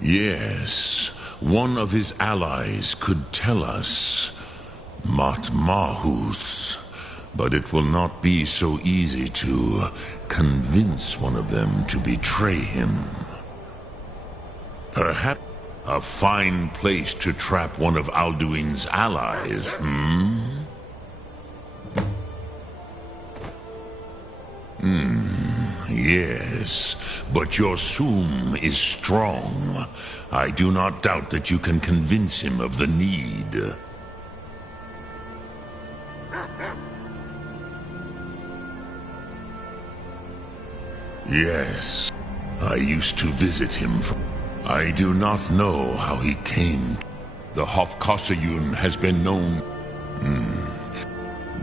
Yes, one of his allies could tell us. Matmahus. But it will not be so easy to convince one of them to betray him. Perhaps a fine place to trap one of Alduin's allies, Yes, but your Soom is strong. I do not doubt that you can convince him of the need. Yes, I used to visit him. I do not know how he came. The Hofkossayun has been known.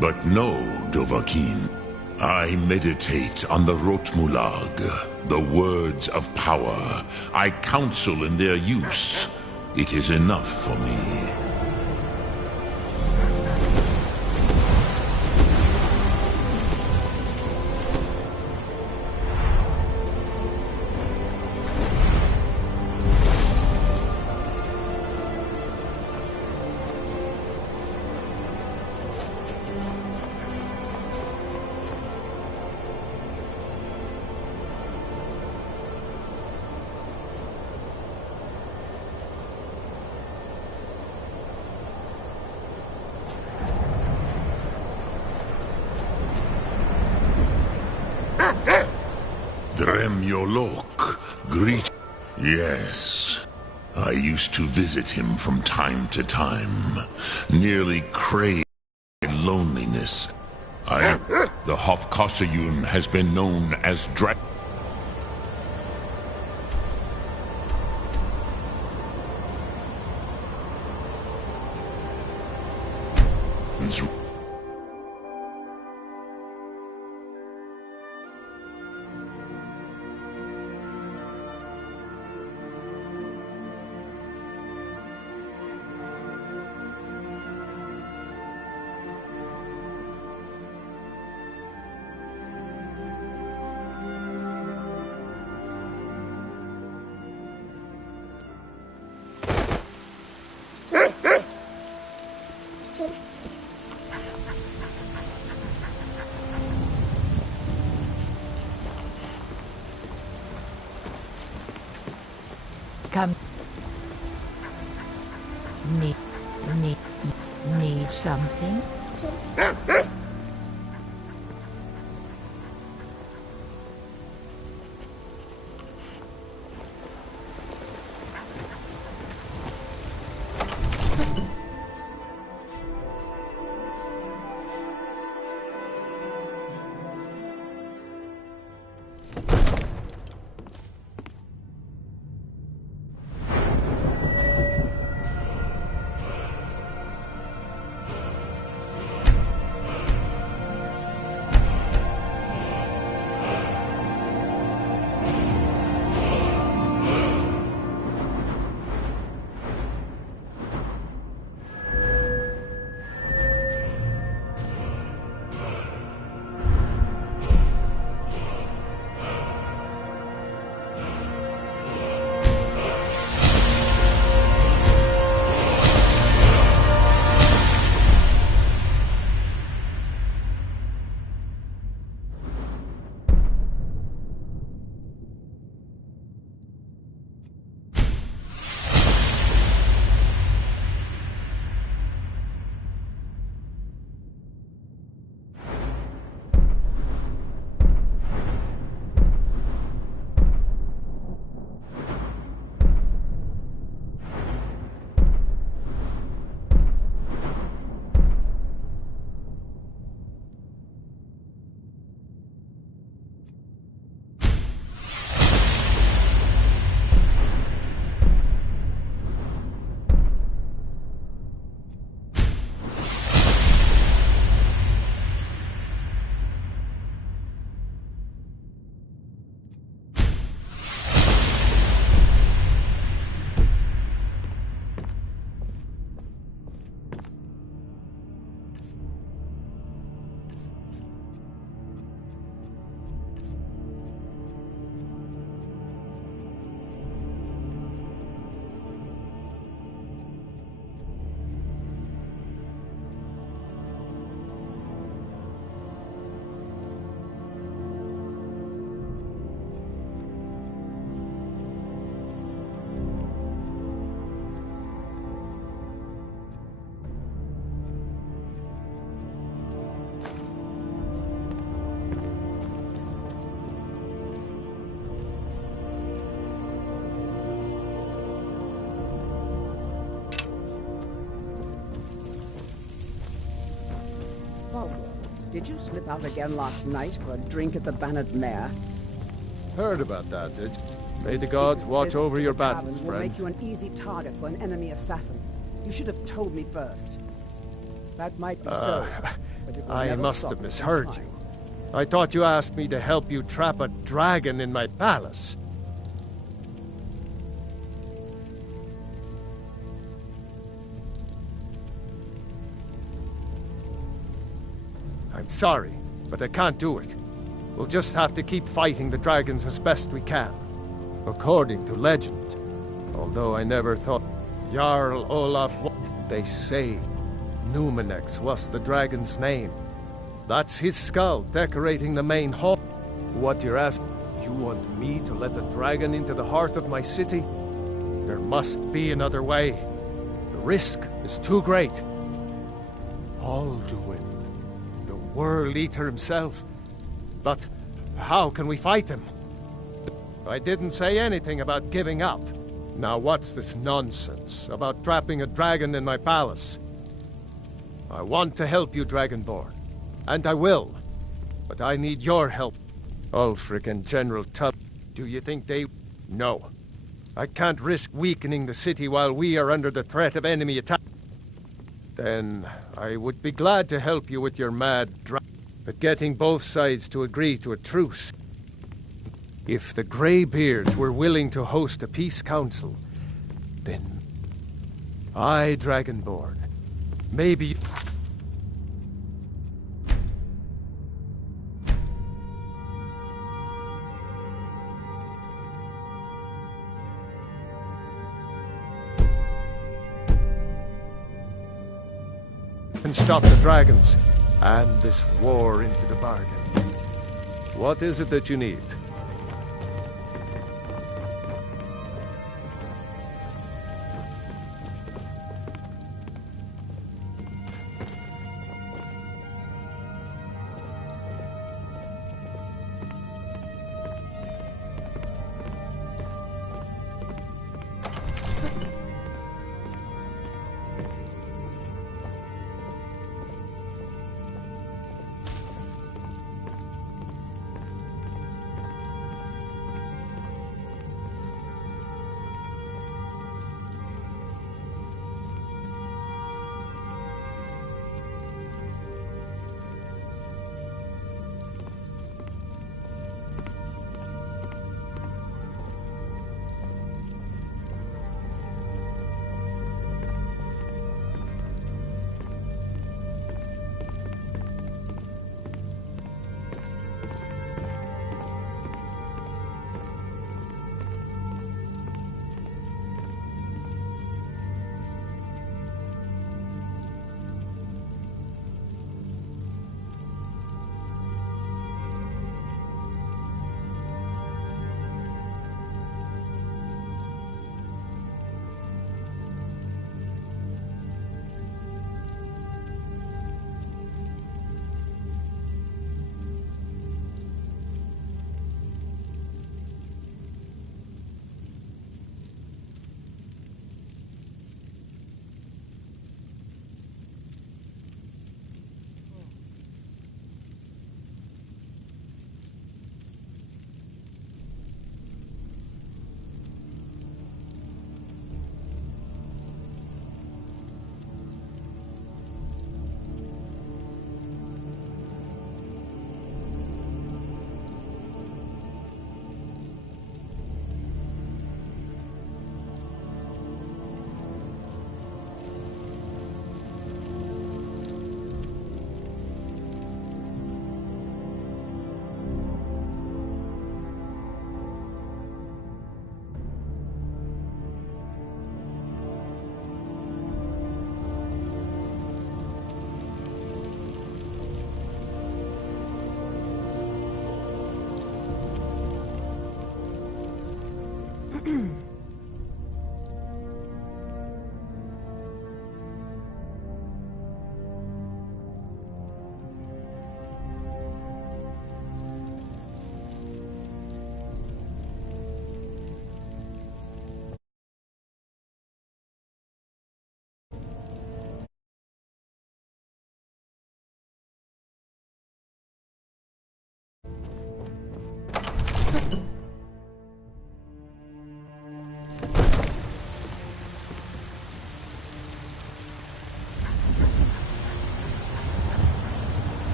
But no, Dovahkiin. I meditate on the Rotmulag, the words of power. I counsel in their use. It is enough for me. Dremyolok, greet. Yes, I used to visit him from time to time, nearly craved loneliness. The Hofkossayun has been known as Come. Need something? Did you slip out again last night for a drink at the Bannered Mare? Heard about that, did you? May the gods watch over your battles, will friend. make you an easy target for an enemy assassin. You should have told me first. That might be so, but it will I never must stop have me misheard from you. trying. I thought you asked me to help you trap a dragon in my palace. I'm sorry, but I can't do it. We'll just have to keep fighting the dragons as best we can. According to legend, although I never thought Jarl Olaf, they say Numenex was the dragon's name. That's his skull decorating the main hall. What you're asking, you want me to let a dragon into the heart of my city? There must be another way. The risk is too great. Alduin, the World Eater himself. But how can we fight him? I didn't say anything about giving up. Now what's this nonsense about trapping a dragon in my palace? I want to help you, Dragonborn. And I will. But I need your help. Ulfric and General Tubb, do you think they... No. I can't risk weakening the city while we are under the threat of enemy attack. Then I would be glad to help you with your mad but getting both sides to agree to a truce. If the Greybeards were willing to host a peace council, then I, Dragonborn, maybe... and stop the dragons, and this war into the bargain. What is it that you need?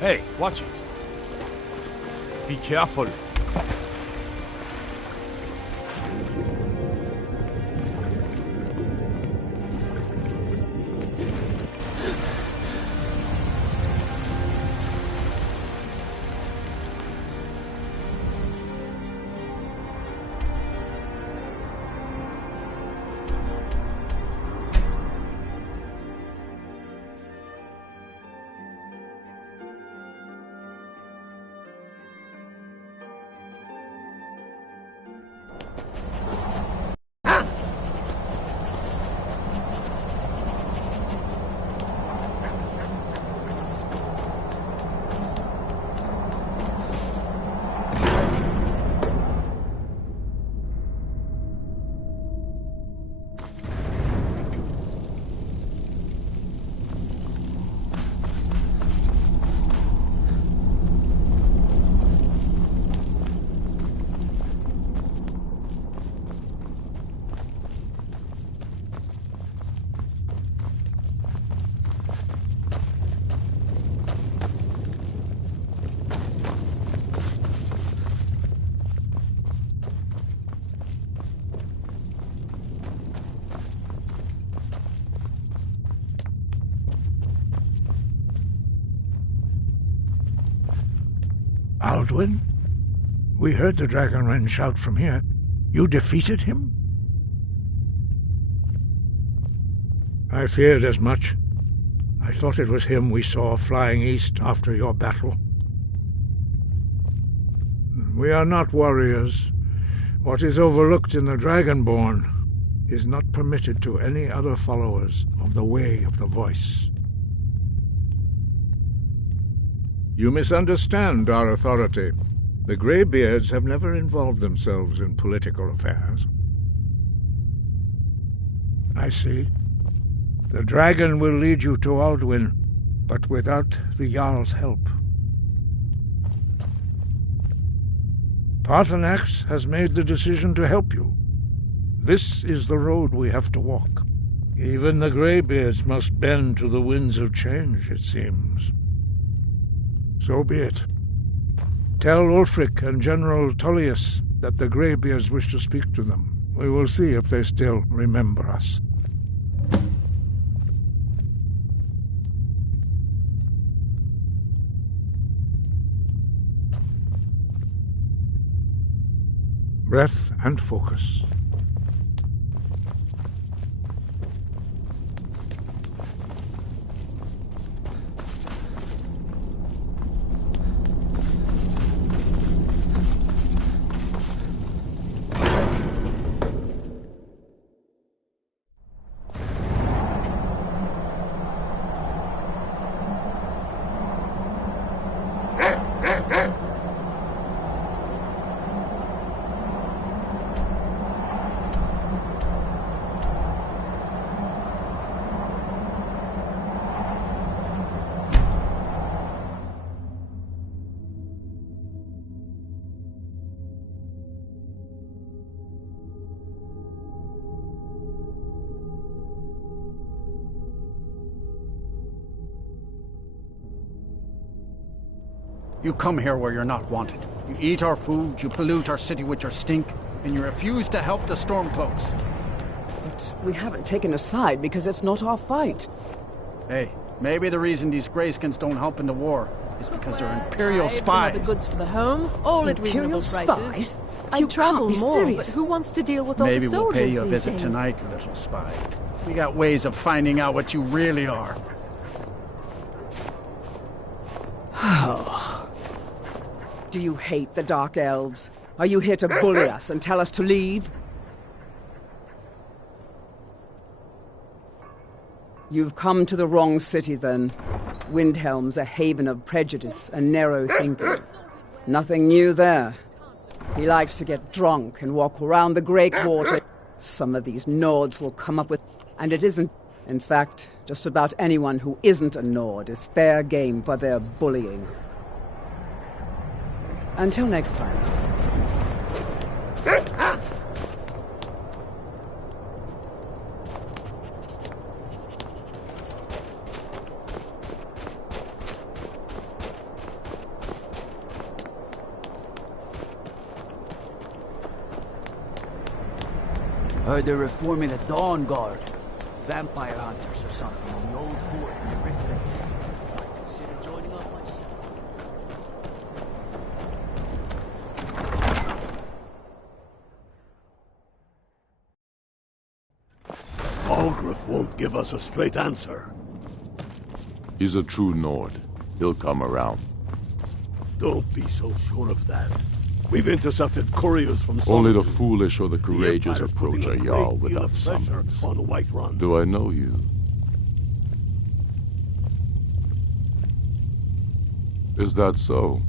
Hey, watch it. Be careful. Alduin? We heard the Dragonren shout from here. You defeated him? I feared as much. I thought it was him we saw flying east after your battle. We are not warriors. What is overlooked in the Dragonborn is not permitted to any other followers of the Way of the Voice. You misunderstand our authority. The Greybeards have never involved themselves in political affairs. I see. The dragon will lead you to Alduin, but without the Jarl's help. Paarthurnax has made the decision to help you. This is the road we have to walk. Even the Greybeards must bend to the winds of change, it seems. So be it. Tell Ulfric and General Tullius that the Greybeards wish to speak to them. We will see if they still remember us. Breath and focus. You come here where you're not wanted. You eat our food, you pollute our city with your stink, and you refuse to help the Stormcloaks. But we haven't taken a side because it's not our fight. Hey, maybe the reason these Greyskins don't help in the war is because they're Imperial spies. Some of the goods for the home, all at reasonable prices. I travel more, but who wants to deal with all the soldiers these days? Maybe we'll pay you a visit tonight, little spy. We got ways of finding out what you really are. Do you hate the Dark Elves? Are you here to bully us and tell us to leave? You've come to the wrong city, then. Windhelm's a haven of prejudice and narrow thinking. Nothing new there. He likes to get drunk and walk around the Grey Quarter. Some of these Nords will come up with... And it isn't... In fact, just about anyone who isn't a Nord is fair game for their bullying. Until next time. Heard they're reforming the Dawn Guard. Vampire hunters or something in the old fort in the Rift Valley. Might consider joining up myself. Algrif won't give us a straight answer. He's a true Nord. He'll come around. Don't be so sure of that. We've intercepted couriers from Only the Solitude. foolish or the courageous Empire's approach a putting Jarl great deal without of pressure summons. on Whiterun. Do I know you? Is that so?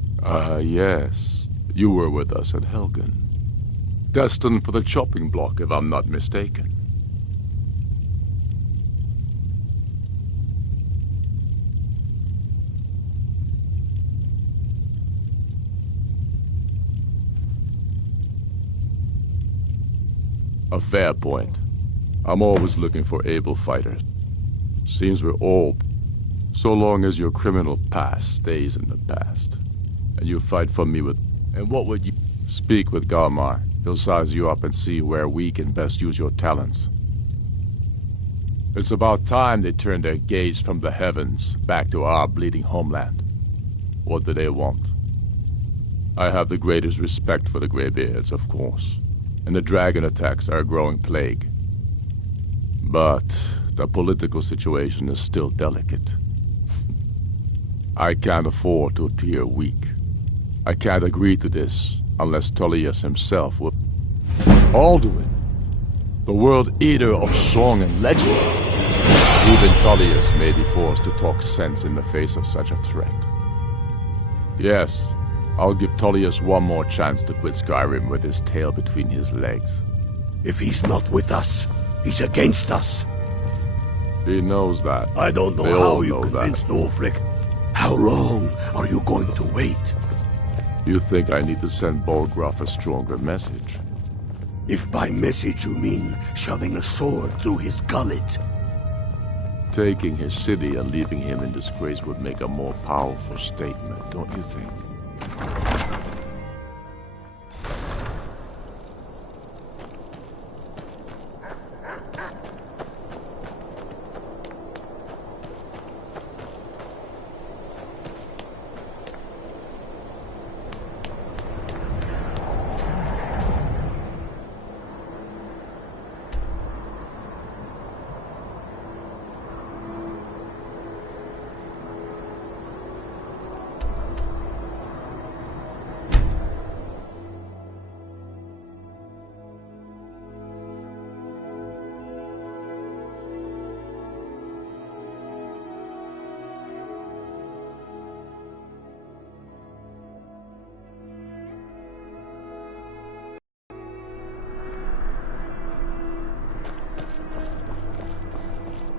Yes. You were with us at Helgen. Destined for the chopping block, if I'm not mistaken. A fair point. I'm always looking for able fighters. Seems we're all... So long as your criminal past stays in the past. And you fight for me with... And what would you... Speak with Galmar. He'll size you up and see where we can best use your talents. It's about time they turn their gaze from the heavens back to our bleeding homeland. What do they want? I have the greatest respect for the Greybeards, of course. And the dragon attacks are a growing plague. But the political situation is still delicate. I can't afford to appear weak. I can't agree to this unless Tullius himself will... Alduin, the world eater of song and legend. Even Tullius may be forced to talk sense in the face of such a threat. Yes, I'll give Tullius one more chance to quit Skyrim with his tail between his legs. If he's not with us, he's against us. He knows that. I don't know They how all you know convinced that. Ulfric. How long are you going to wait? You think I need to send Bolgraf a stronger message? If by message you mean shoving a sword through his gullet. Taking his city and leaving him in disgrace would make a more powerful statement, don't you think?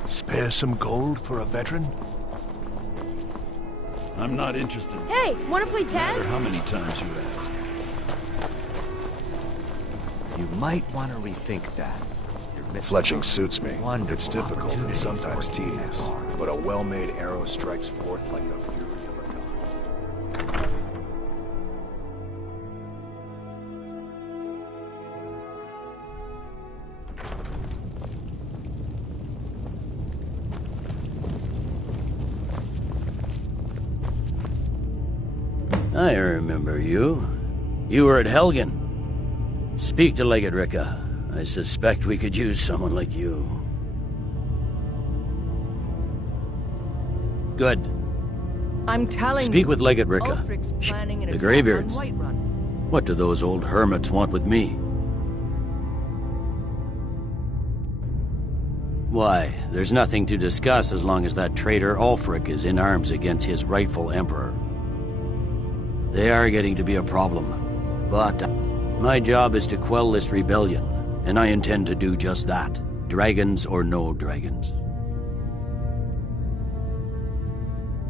Spare some gold for a veteran? I'm not interested. Hey, wanna play No tag? matter how many times you ask. You might want to rethink that. Fletching suits me. Wonderful It's difficult and opportunity sometimes for tedious, but a well-made arrow strikes forth like the fury of a god. I remember you. You were at Helgen. Speak to Legate Ricka. I suspect we could use someone like you. Good. I'm telling Speak you, with Legate Ricka. Ulfric's planning an The attack Greybeards. on Whiterun. What do those old hermits want with me? Why, there's nothing to discuss as long as that traitor Ulfric is in arms against his rightful emperor. They are getting to be a problem, but my job is to quell this rebellion, and I intend to do just that, dragons or no dragons.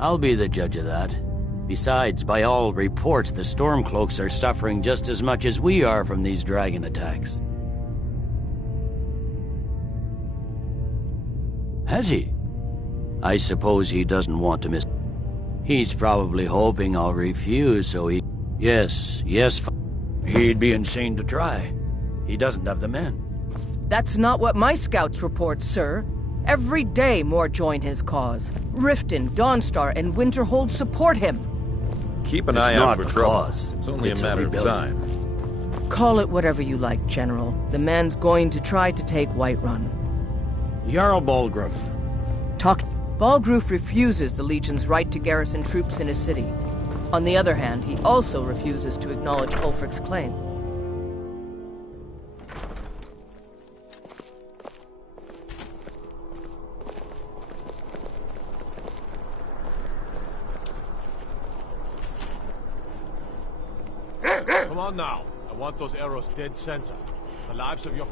I'll be the judge of that. Besides, by all reports, the Stormcloaks are suffering just as much as we are from these dragon attacks. Has he? I suppose he doesn't want to miss... He's probably hoping I'll refuse, so he... Yes, he'd be insane to try. He doesn't have the men. That's not what my scouts report, sir. Every day more join his cause. Riften, Dawnstar, and Winterhold support him. Keep an eye out for trouble. It's only a matter of time. Call it whatever you like, General. The man's going to try to take Whiterun. Jarl Balgruuf. Balgruuf refuses the Legion's right to garrison troops in his city. On the other hand, he also refuses to acknowledge Ulfric's claim. Come on now. I want those arrows dead center. The lives of your...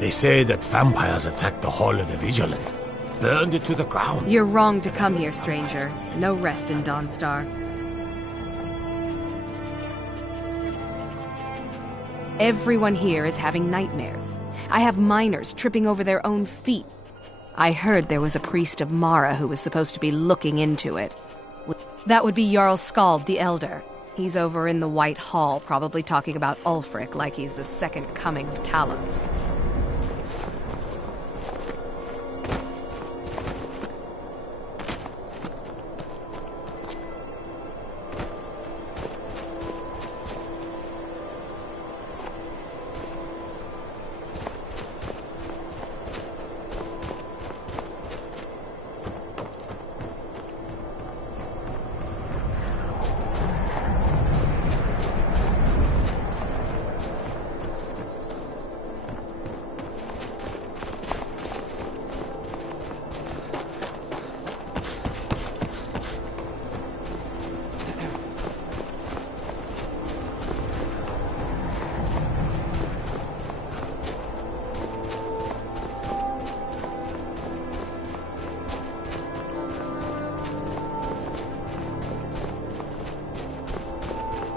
They say that vampires attacked the Hall of the Vigilant, burned it to the ground. You're wrong to come here, stranger. No rest in Dawnstar. Everyone here is having nightmares. I have miners tripping over their own feet. I heard there was a priest of Mara who was supposed to be looking into it. That would be Jarl Skald the Elder. He's over in the White Hall, probably talking about Ulfric like he's the second coming of Talos.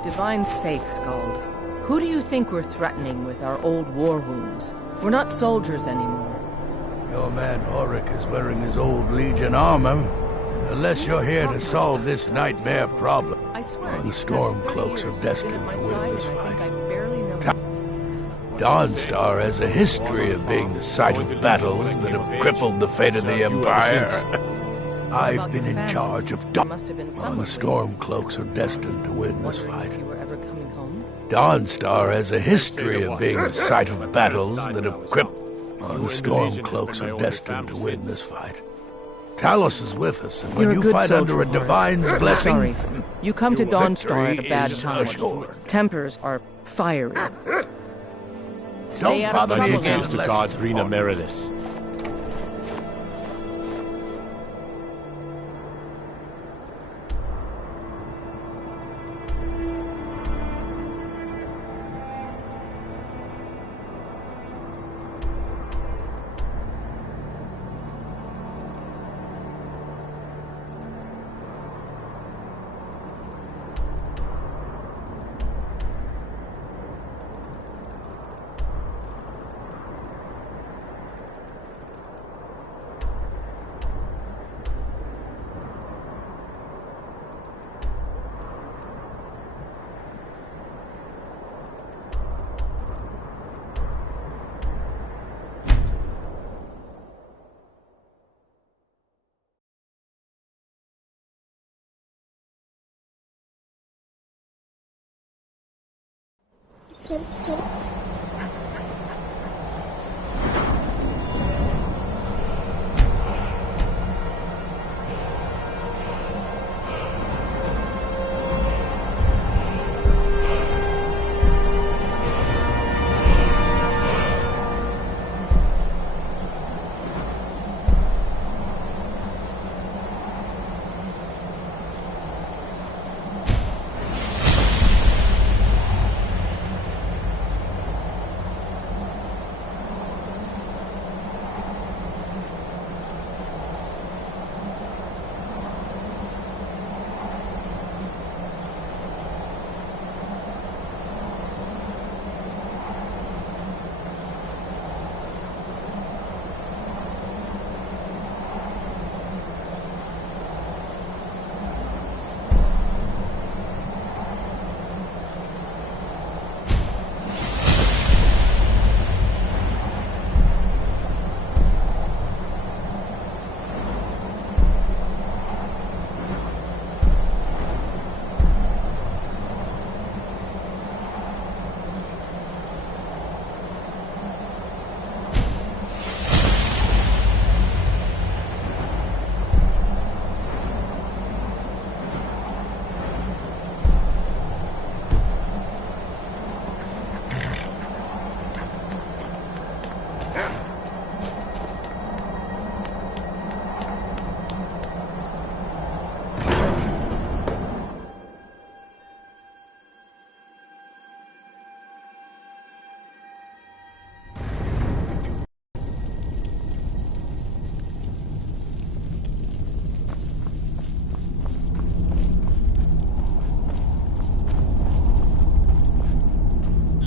Divine's sake, Skald. Who do you think we're threatening with our old war wounds? We're not soldiers anymore. Your man Ulrich is wearing his old Legion armor. Unless you're here to solve this nightmare problem, I swear, the Stormcloaks are destined to win this fight. Dawnstar has a history of being the site of battles that have crippled the fate of the Empire. I've been in charge of the Stormcloaks are destined to win this fight. Dawnstar has a history of being the site of battles that have crippled. The Stormcloaks are destined to win this fight. Talos is with us, and when you fight under a Divine's blessing... Sorry. You come to Dawnstar at a bad time. Tempers are fiery. Stay Don't out of bother me trouble again now. To God's Rena Meredith.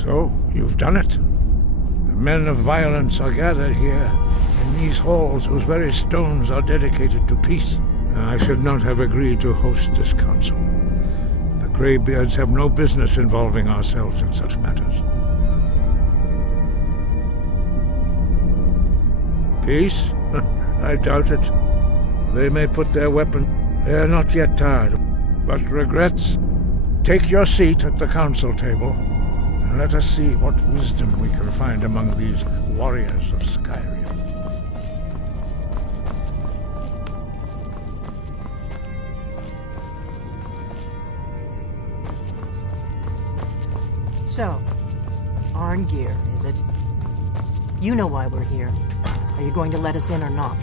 So, you've done it. The men of violence are gathered here in in these halls whose very stones are dedicated to peace. I should not have agreed to host this council. The Greybeards have no business involving ourselves in such matters. Peace? I doubt it. They may put their weapon. They are not yet tired. But regrets? Take your seat at the council table, and let us see what wisdom we can find among these warriors of Skyrim. So, Arngeir, is it? You know why we're here. Are you going to let us in or not?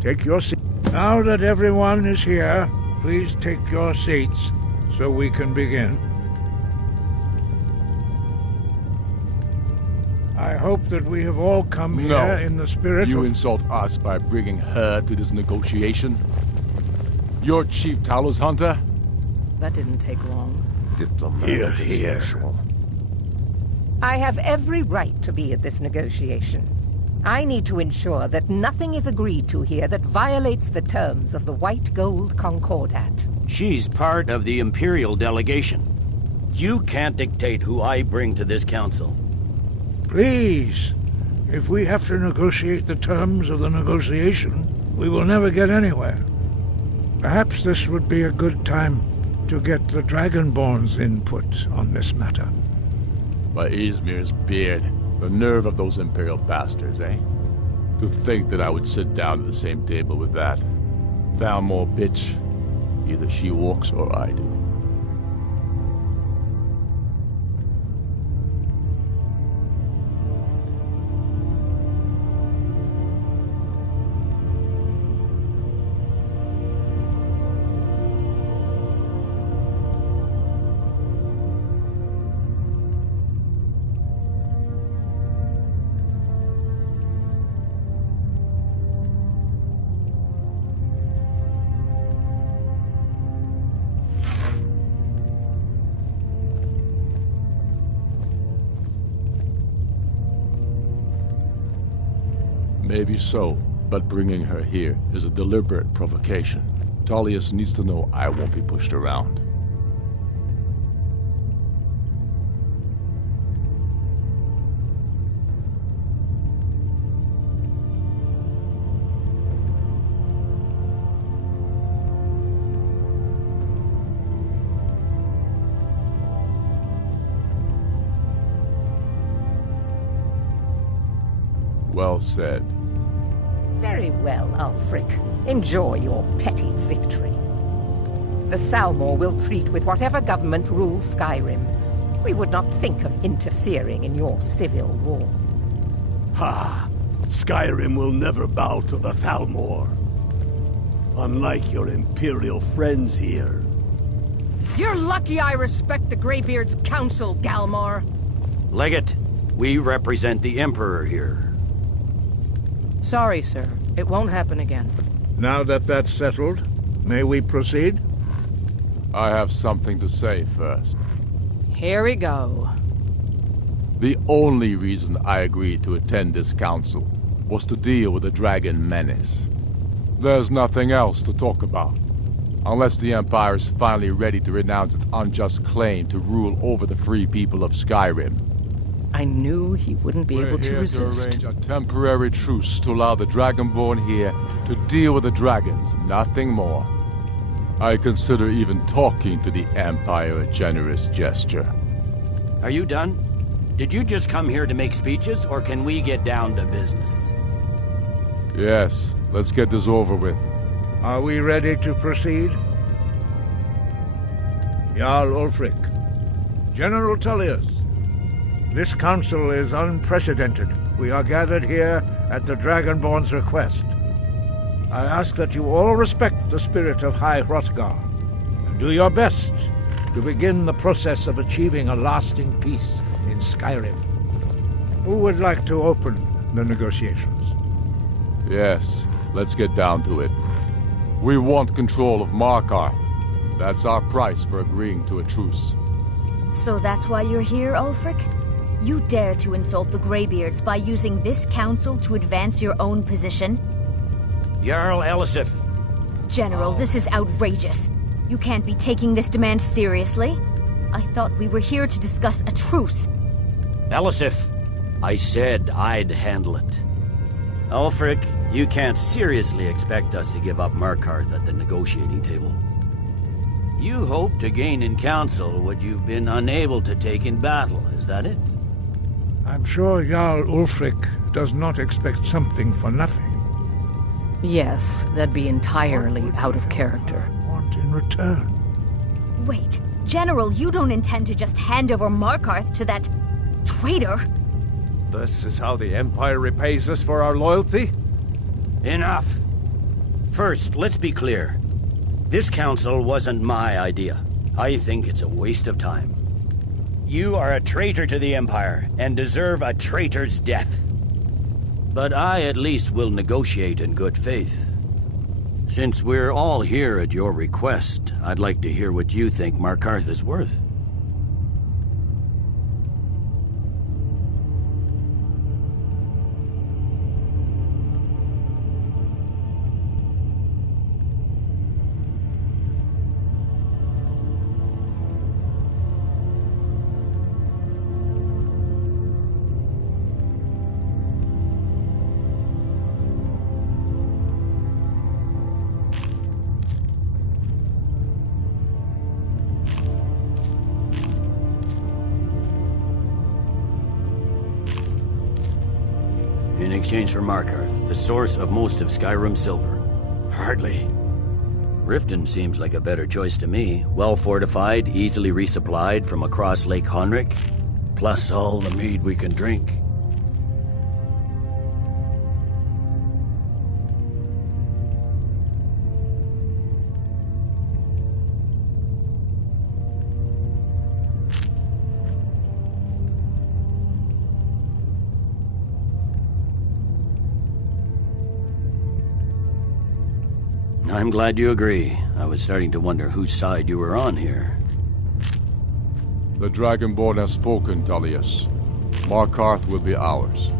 Take your seat. Now that everyone is here, please take your seats so we can begin. I hope that we have all come here in the spirit You of... insult us by bringing her to this negotiation? You're Chief Talos Hunter? That didn't take long. Here, here. I have every right to be at this negotiation. I need to ensure that nothing is agreed to here that violates the terms of the White Gold Concordat. She's part of the Imperial delegation. You can't dictate who I bring to this council. Please, if we have to negotiate the terms of the negotiation, we will never get anywhere. Perhaps this would be a good time to get the Dragonborn's input on this matter. By Izmir's beard. The nerve of those Imperial bastards, eh? To think that I would sit down at the same table with that Thalmor bitch. Either she walks or I do. Maybe so, but bringing her here is a deliberate provocation. Tullius needs to know I won't be pushed around. Well said. Very well, Ulfric. Enjoy your petty victory. The Thalmor will treat with whatever government rules Skyrim. We would not think of interfering in your civil war. Ha! Skyrim will never bow to the Thalmor. Unlike your Imperial friends here. You're lucky I respect the Greybeard's counsel, Galmar. Legate, we represent the Emperor here. Sorry, sir. It won't happen again. Now that that's settled, may we proceed? I have something to say first. Here we go. The only reason I agreed to attend this council was to deal with the dragon menace. There's nothing else to talk about. Unless the Empire is finally ready to renounce its unjust claim to rule over the free people of Skyrim. I knew he wouldn't be able to resist. We're here to arrange a temporary truce to allow the Dragonborn here to deal with the dragons, nothing more. I consider even talking to the Empire a generous gesture. Are you done? Did you just come here to make speeches, or can we get down to business? Yes, let's get this over with. Are we ready to proceed? Jarl Ulfric, General Tullius, this council is unprecedented. We are gathered here at the Dragonborn's request. I ask that you all respect the spirit of High Hrothgar, and do your best to begin the process of achieving a lasting peace in Skyrim. Who would like to open the negotiations? Yes, let's get down to it. We want control of Markarth. That's our price for agreeing to a truce. So that's why you're here, Ulfric? You dare to insult the Greybeards by using this council to advance your own position? Jarl Elisif. General, this is outrageous. You can't be taking this demand seriously. I thought we were here to discuss a truce. Elisif, I said I'd handle it. Ulfric, you can't seriously expect us to give up Markarth at the negotiating table. You hope to gain in council what you've been unable to take in battle, is that it? I'm sure Jarl Ulfric does not expect something for nothing. Yes, that'd be entirely out of character. Want in return? Wait, General, you don't intend to just hand over Markarth to that traitor? This is how the Empire repays us for our loyalty? Enough. First, let's be clear. This council wasn't my idea. I think it's a waste of time. You are a traitor to the Empire, and deserve a traitor's death. But I at least will negotiate in good faith. Since we're all here at your request, I'd like to hear what you think Markarth is worth. In exchange for Markarth, the source of most of Skyrim's silver. Hardly. Riften seems like a better choice to me. Well fortified, easily resupplied from across Lake Honric, plus all the mead we can drink. I'm glad you agree. I was starting to wonder whose side you were on here. The Dragonborn has spoken, Tullius. Markarth will be ours.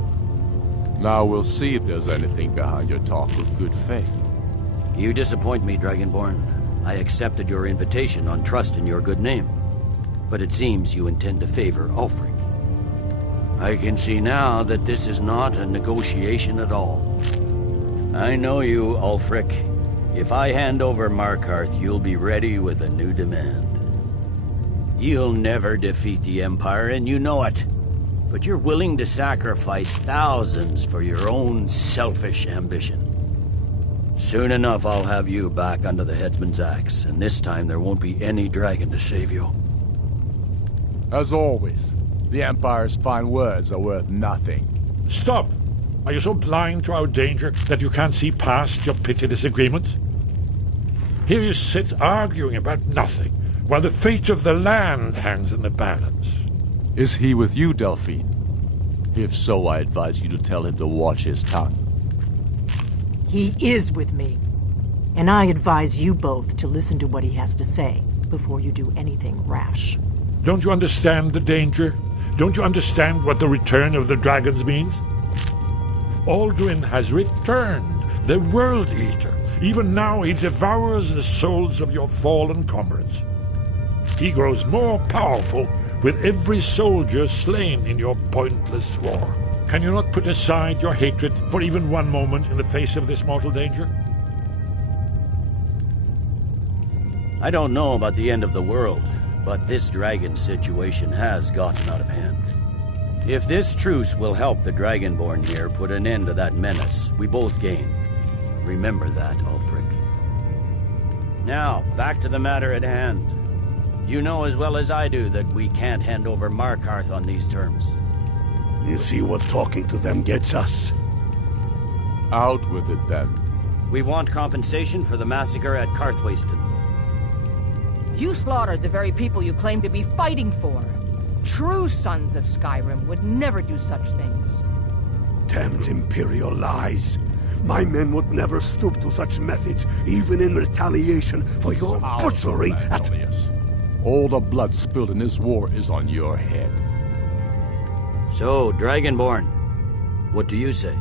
Now we'll see if there's anything behind your talk of good faith. You disappoint me, Dragonborn. I accepted your invitation on trust in your good name. But it seems you intend to favor Ulfric. I can see now that this is not a negotiation at all. I know you, Ulfric. If I hand over Markarth, you'll be ready with a new demand. You'll never defeat the Empire, and you know it. But you're willing to sacrifice thousands for your own selfish ambition. Soon enough, I'll have you back under the headsman's axe, and this time there won't be any dragon to save you. As always, the Empire's fine words are worth nothing. Stop! Are you so blind to our danger that you can't see past your petty disagreements? Here you sit arguing about nothing, while the fate of the land hangs in the balance. Is he with you, Delphine? If so, I advise you to tell him to watch his tongue. He is with me. And I advise you both to listen to what he has to say before you do anything rash. Don't you understand the danger? Don't you understand what the return of the dragons means? Alduin has returned, the World Eater. Even now he devours the souls of your fallen comrades. He grows more powerful with every soldier slain in your pointless war. Can you not put aside your hatred for even one moment in the face of this mortal danger? I don't know about the end of the world, but this dragon situation has gotten out of hand. If this truce will help the Dragonborn here put an end to that menace, we both gain. Remember that, Ulfric. Now, back to the matter at hand. You know as well as I do that we can't hand over Markarth on these terms. You see what talking to them gets us? Out with it, then. We want compensation for the massacre at Karthwasten. You slaughtered the very people you claim to be fighting for. True sons of Skyrim would never do such things. Damned Imperial lies. My men would never stoop to such methods, even in retaliation for your butchery at... All the blood spilled in this war is on your head. So, Dragonborn, what do you say?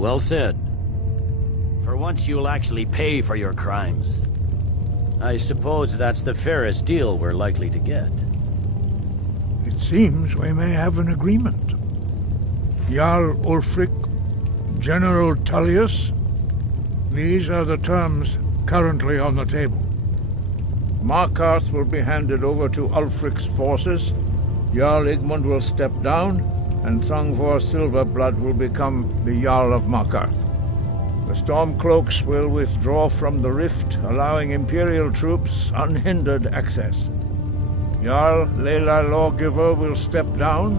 Well said. For once you'll actually pay for your crimes. I suppose that's the fairest deal we're likely to get. It seems we may have an agreement. Jarl Ulfric, General Tullius, these are the terms currently on the table. Markarth will be handed over to Ulfric's forces, Jarl Igmund will step down, and Thungvor Silverblood will become the Jarl of Markarth. The Stormcloaks will withdraw from the rift, allowing Imperial troops unhindered access. Jarl Leila Lawgiver will step down,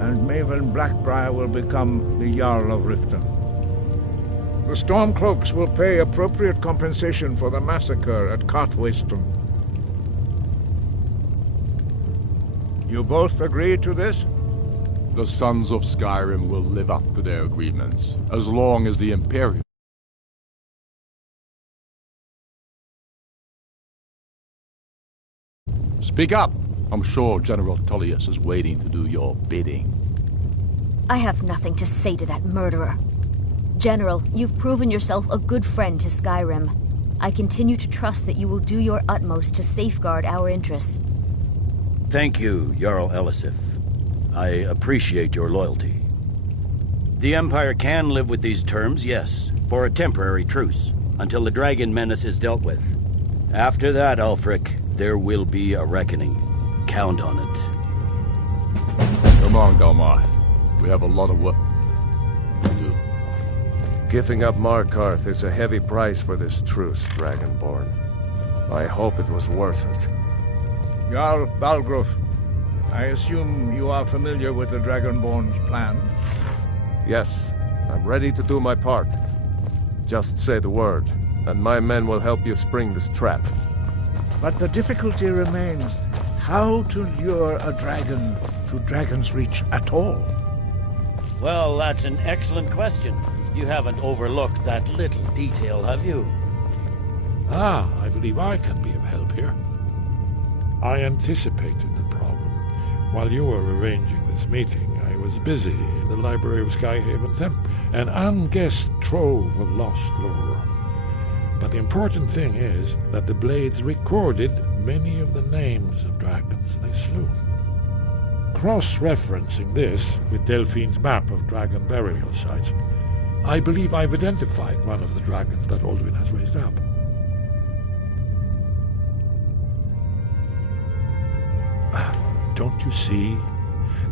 and Maven Blackbriar will become the Jarl of Riften. The Stormcloaks will pay appropriate compensation for the massacre at Karthwasten. You both agree to this? The Sons of Skyrim will live up to their agreements, as long as the Imperial... Speak up! I'm sure General Tullius is waiting to do your bidding. I have nothing to say to that murderer. General, you've proven yourself a good friend to Skyrim. I continue to trust that you will do your utmost to safeguard our interests. Thank you, Jarl Elisif. I appreciate your loyalty. The Empire can live with these terms, yes, for a temporary truce, until the dragon menace is dealt with. After that, Ulfric, there will be a reckoning. Count on it. Come on, Galmar. We have a lot of work to do. Giving up Markarth is a heavy price for this truce, Dragonborn. I hope it was worth it. Jarl Balgruf, I assume you are familiar with the Dragonborn's plan? Yes, I'm ready to do my part. Just say the word, and my men will help you spring this trap. But the difficulty remains how to lure a dragon to Dragon's Reach at all. Well, that's an excellent question. You haven't overlooked that little detail, have you? Ah, I believe I can be of help here. I anticipated the problem. While you were arranging this meeting, I was busy in the library of Skyhaven Temp, an unguessed trove of lost lore. But the important thing is that the Blades recorded many of the names of dragons they slew. cross-referencing this with Delphine's map of dragon burial sites, I believe I've identified one of the dragons that Alduin has raised up. Don't you see?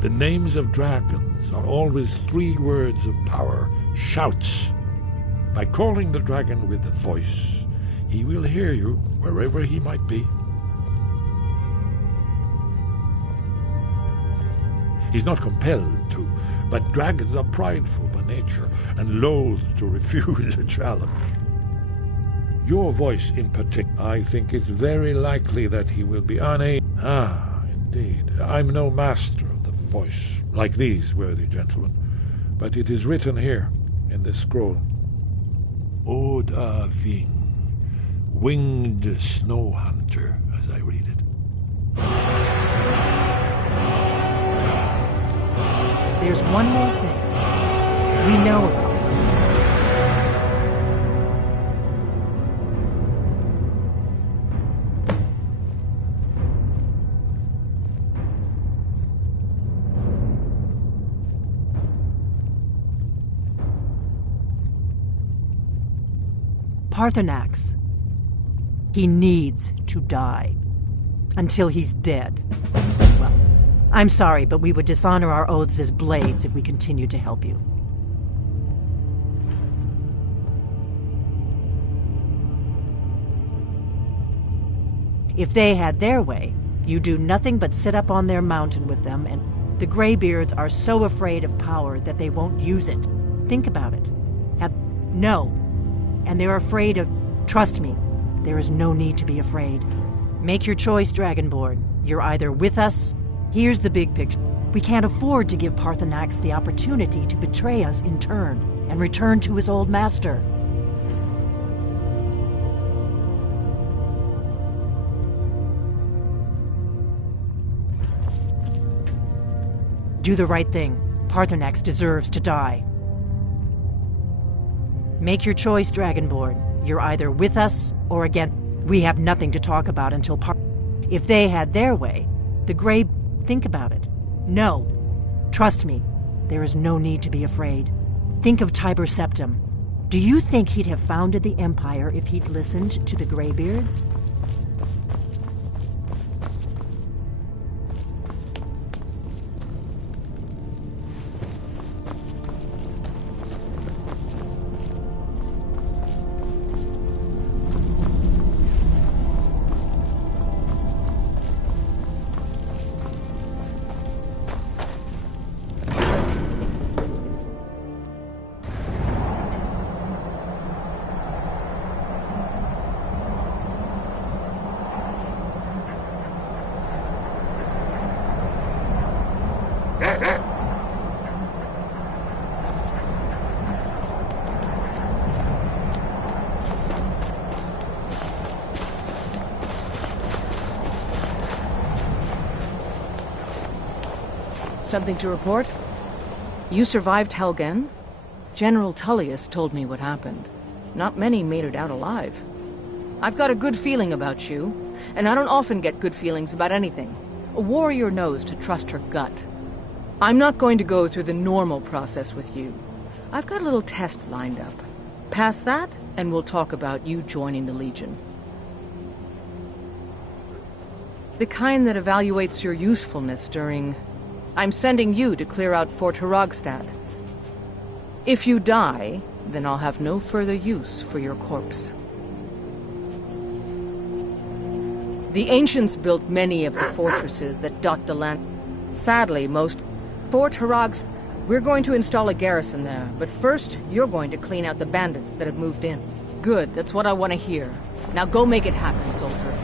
The names of dragons are always 3 words of power, shouts. By calling the dragon with a voice, he will hear you wherever he might be. He's not compelled to, but dragons are prideful by nature and loath to refuse a challenge. Your voice in particular, I think it's very likely that he will be unable. Ah, indeed. I'm no master of the voice, like these worthy gentlemen, but it is written here in this scroll. Oda Ving, winged snow hunter, as I read it. There's one more thing we know about this. Parthenax. He needs to die. Until he's dead. Well, I'm sorry, but we would dishonor our oaths as blades if we continued to help you. If they had their way, you do nothing but sit up on their mountain with them, and the Greybeards are so afraid of power that they won't use it. Think about it. No. And they're afraid of... Trust me, there is no need to be afraid. Make your choice, Dragonborn. You're either with us... Here's the big picture. We can't afford to give Parthenax the opportunity to betray us in turn and return to his old master. Do the right thing. Parthenax deserves to die. Make your choice, Dragonborn. You're either with us or against. We have nothing to talk about until If they had their way, the Grey... Think about it. No. Trust me, there is no need to be afraid. Think of Tiber Septim. Do you think he'd have founded the Empire if he'd listened to the Greybeards? Something to report? You survived Helgen? General Tullius told me what happened. Not many made it out alive. I've got a good feeling about you, and I don't often get good feelings about anything. A warrior knows to trust her gut. I'm not going to go through the normal process with you. I've got a little test lined up. Pass that, and we'll talk about you joining the Legion. The kind that evaluates your usefulness during... I'm sending you to clear out Fort Hrogstad. If you die, then I'll have no further use for your corpse. The ancients built many of the fortresses that dot the land. Sadly, most... Fort Hrogstad... We're going to install a garrison there, but first, you're going to clean out the bandits that have moved in. Good, that's what I want to hear. Now go make it happen, soldier.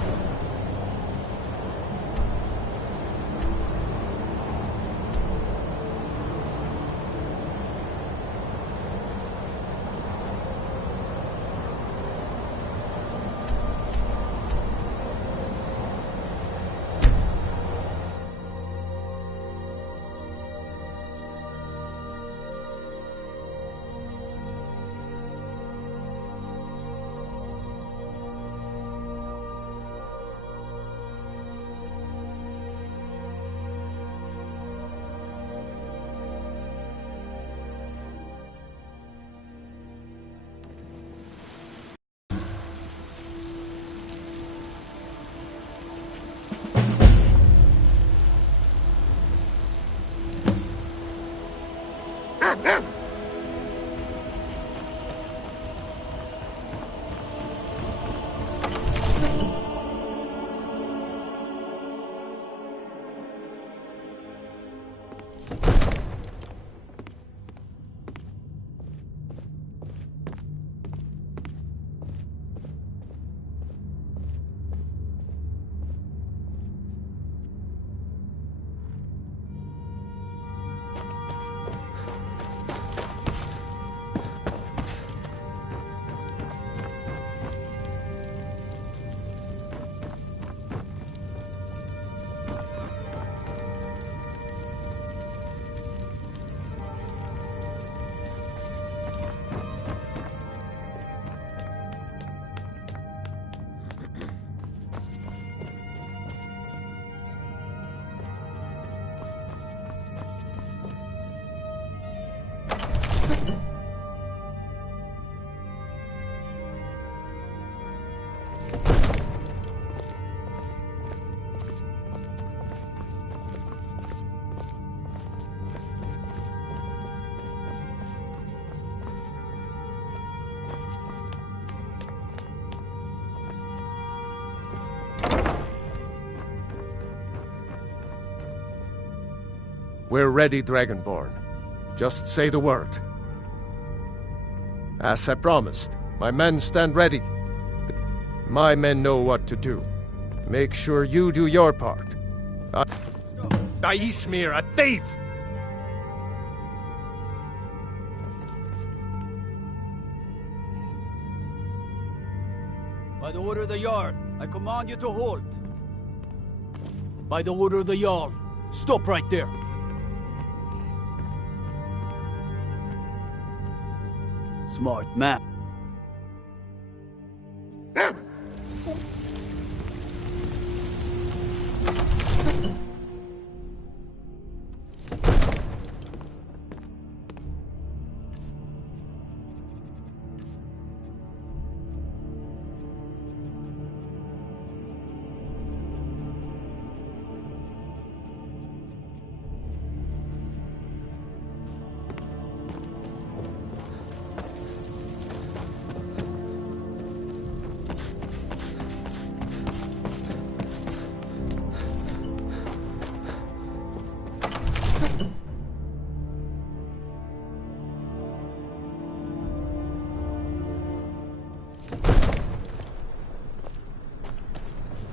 We're ready, Dragonborn. Just say the word. As I promised, my men stand ready. My men know what to do. Make sure you do your part. Daismir, a thief! By the order of the Jarl, I command you to halt. By the order of the Jarl, stop right there. Smart man.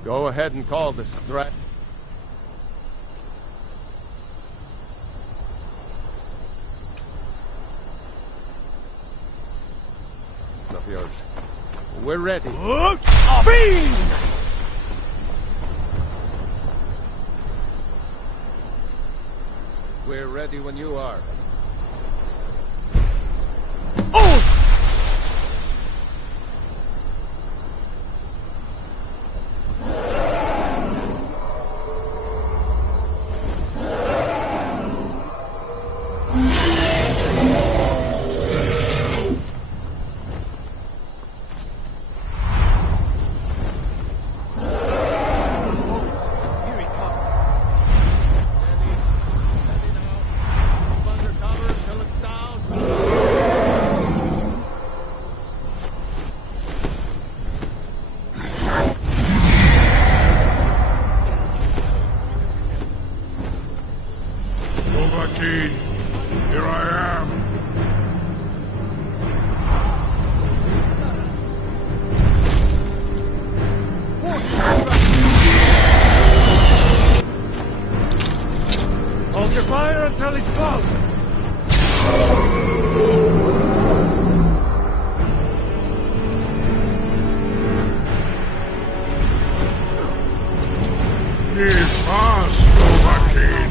Go ahead and call this threat. Of yours. We're ready. Fiend! We're ready when you are. Here I am. Hold your fire until he's close. He's fast, Overkin.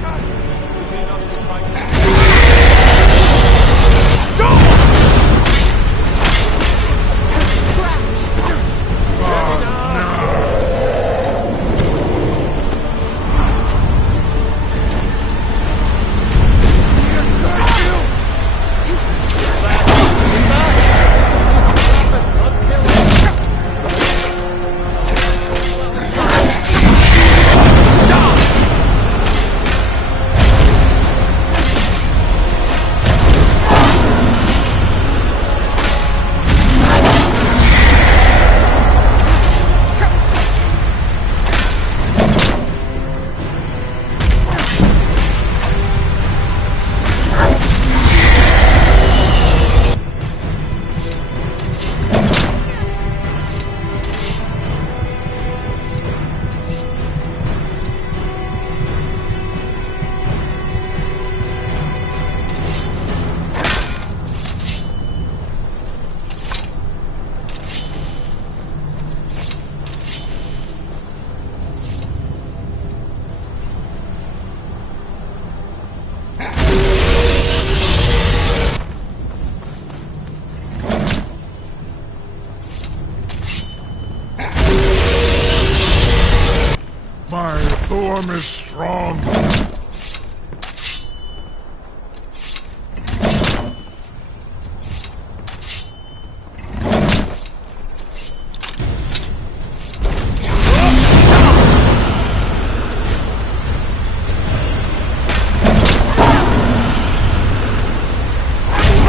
My form is strong.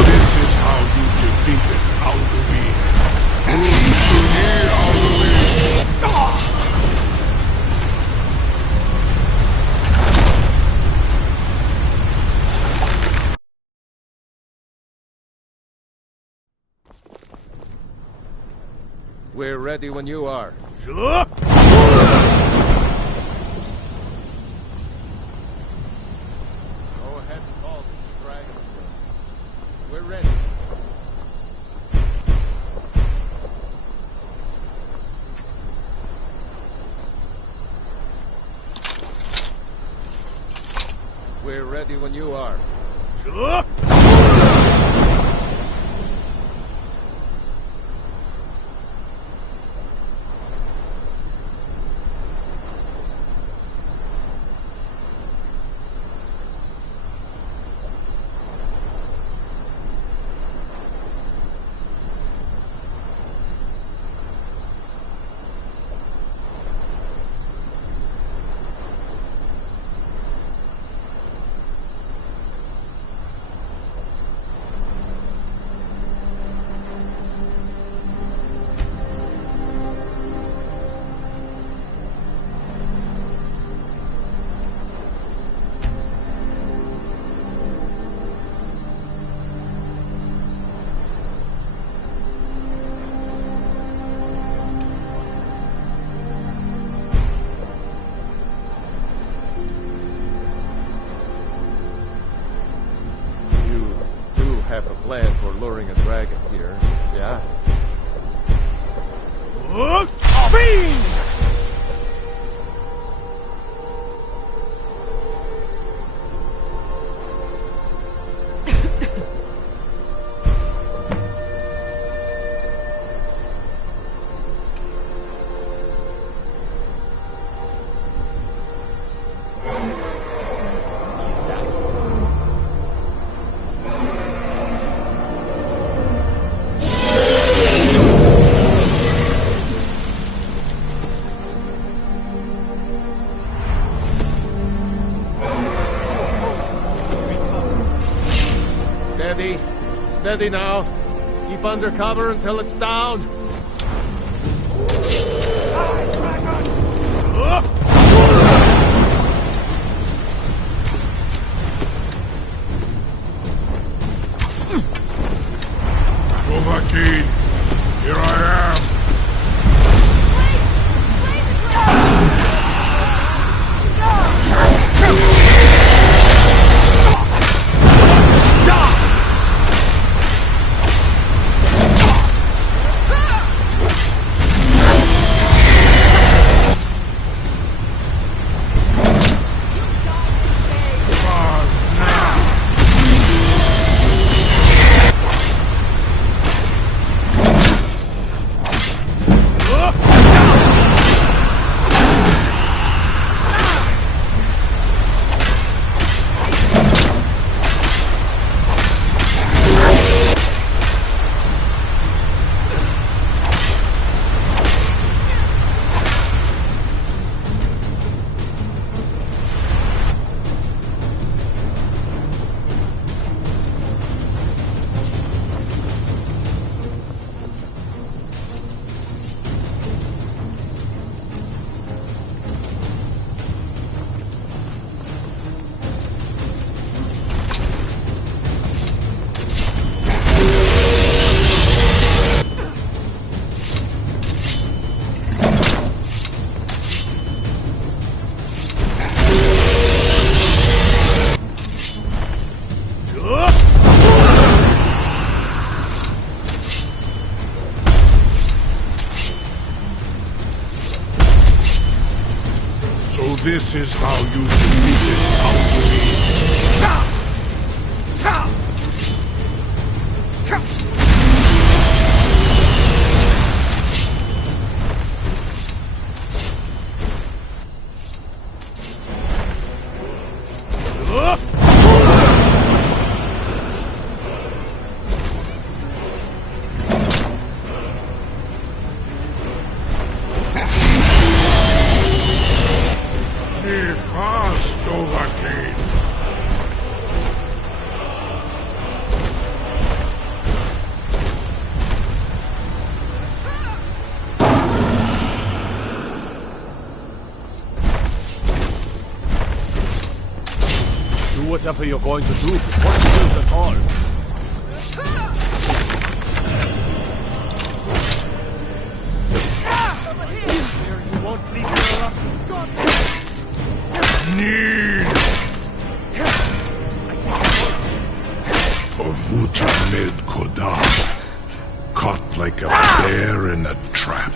This is how you defeated Alduin. Alduin. We're ready when you are. Sure. We're ready. We're ready when you are. Sure. Have a plan for luring a dragon here, yeah? Steady now. Keep under cover until it's down. Dovahkiin, here I am. This is how you defeated Palpatine. Whatever you're going to do before you do the call. like a bear in a trap.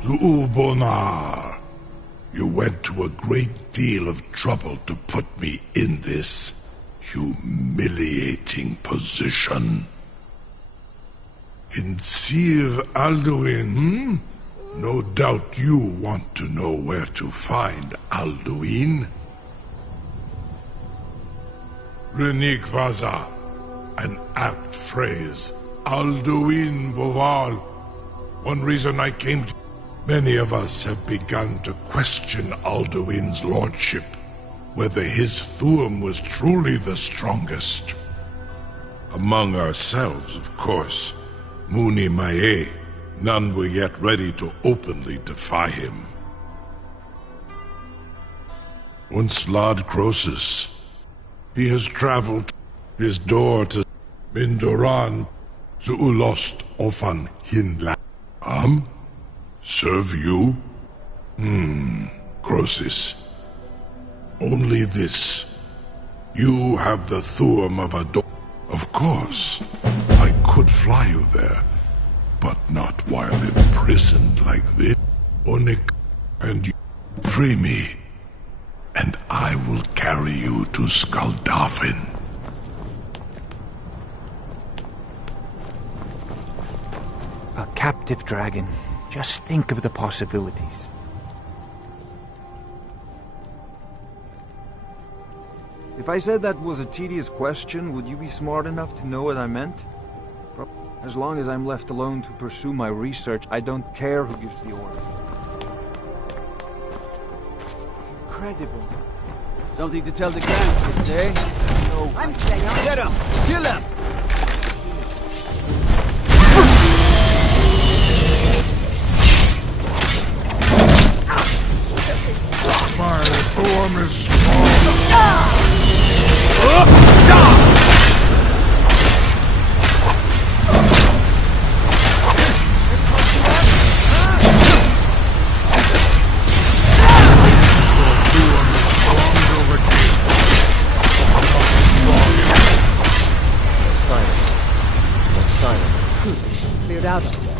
Zu'ulbonar, you went to a great deal of trouble to put me in this humiliating position. In Sir Alduin, No doubt you want to know where to find Alduin. Renik Vaza, an apt phrase. Alduin Boval. One reason I came to... Many of us have begun to question Alduin's lordship, whether his Thuum was truly the strongest. Among ourselves, of course. Muni Mae, none were yet ready to openly defy him. Once Lord Croesus, he has traveled his door to Mindoran, Zuulost Ofan Hinla. Serve you? Croesus. Only this. You have the Thuum of a door. Of course, I could fly you there, but not while imprisoned like this. Onik, and you free me, and I will carry you to Skaldafin. A captive dragon. Just think of the possibilities. If I said that was a tedious question, would you be smart enough to know what I meant? As long as I'm left alone to pursue my research, I don't care who gives the order. Incredible. Something to tell the grandkids, eh? No. I'm staying on. Get him! Kill him! My form is strong. Cleared out of there.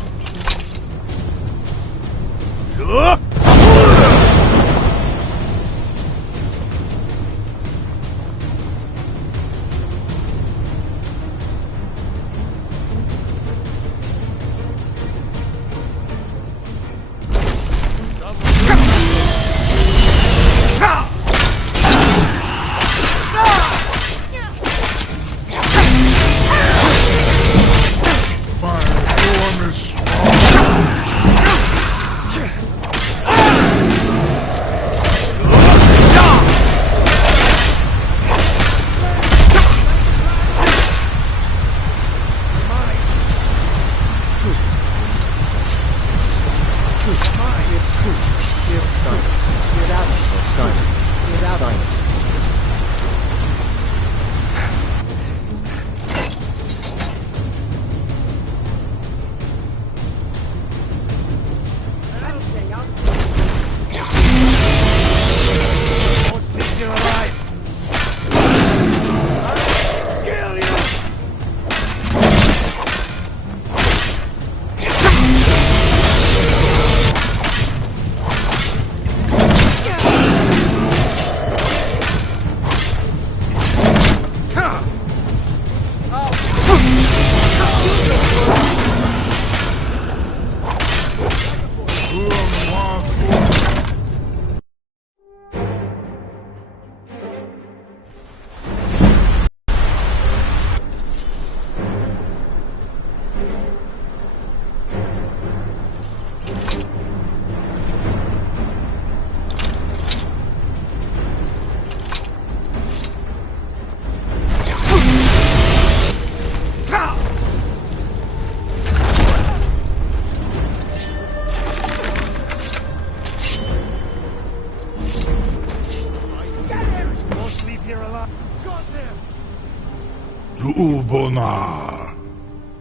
Zu'ulbonar,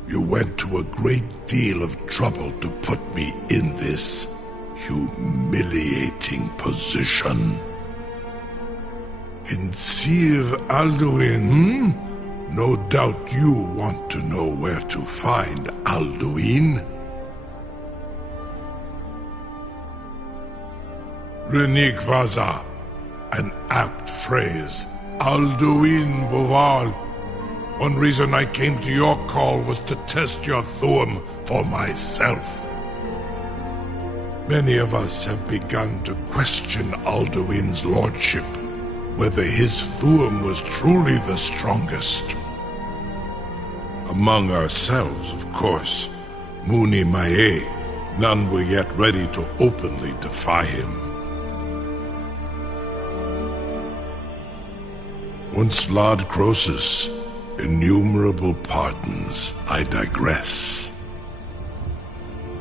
you went to a great deal of trouble to put me in this humiliating position. In Sir Alduin, No doubt you want to know where to find Alduin? Renik Vaza, an apt phrase. Alduin Boval. One reason I came to your call was to test your Thuum for myself. Many of us have begun to question Alduin's lordship, whether his Thuum was truly the strongest. Among ourselves, of course, Muni Mae, none were yet ready to openly defy him. Once Lord Croesus, innumerable pardons, I digress.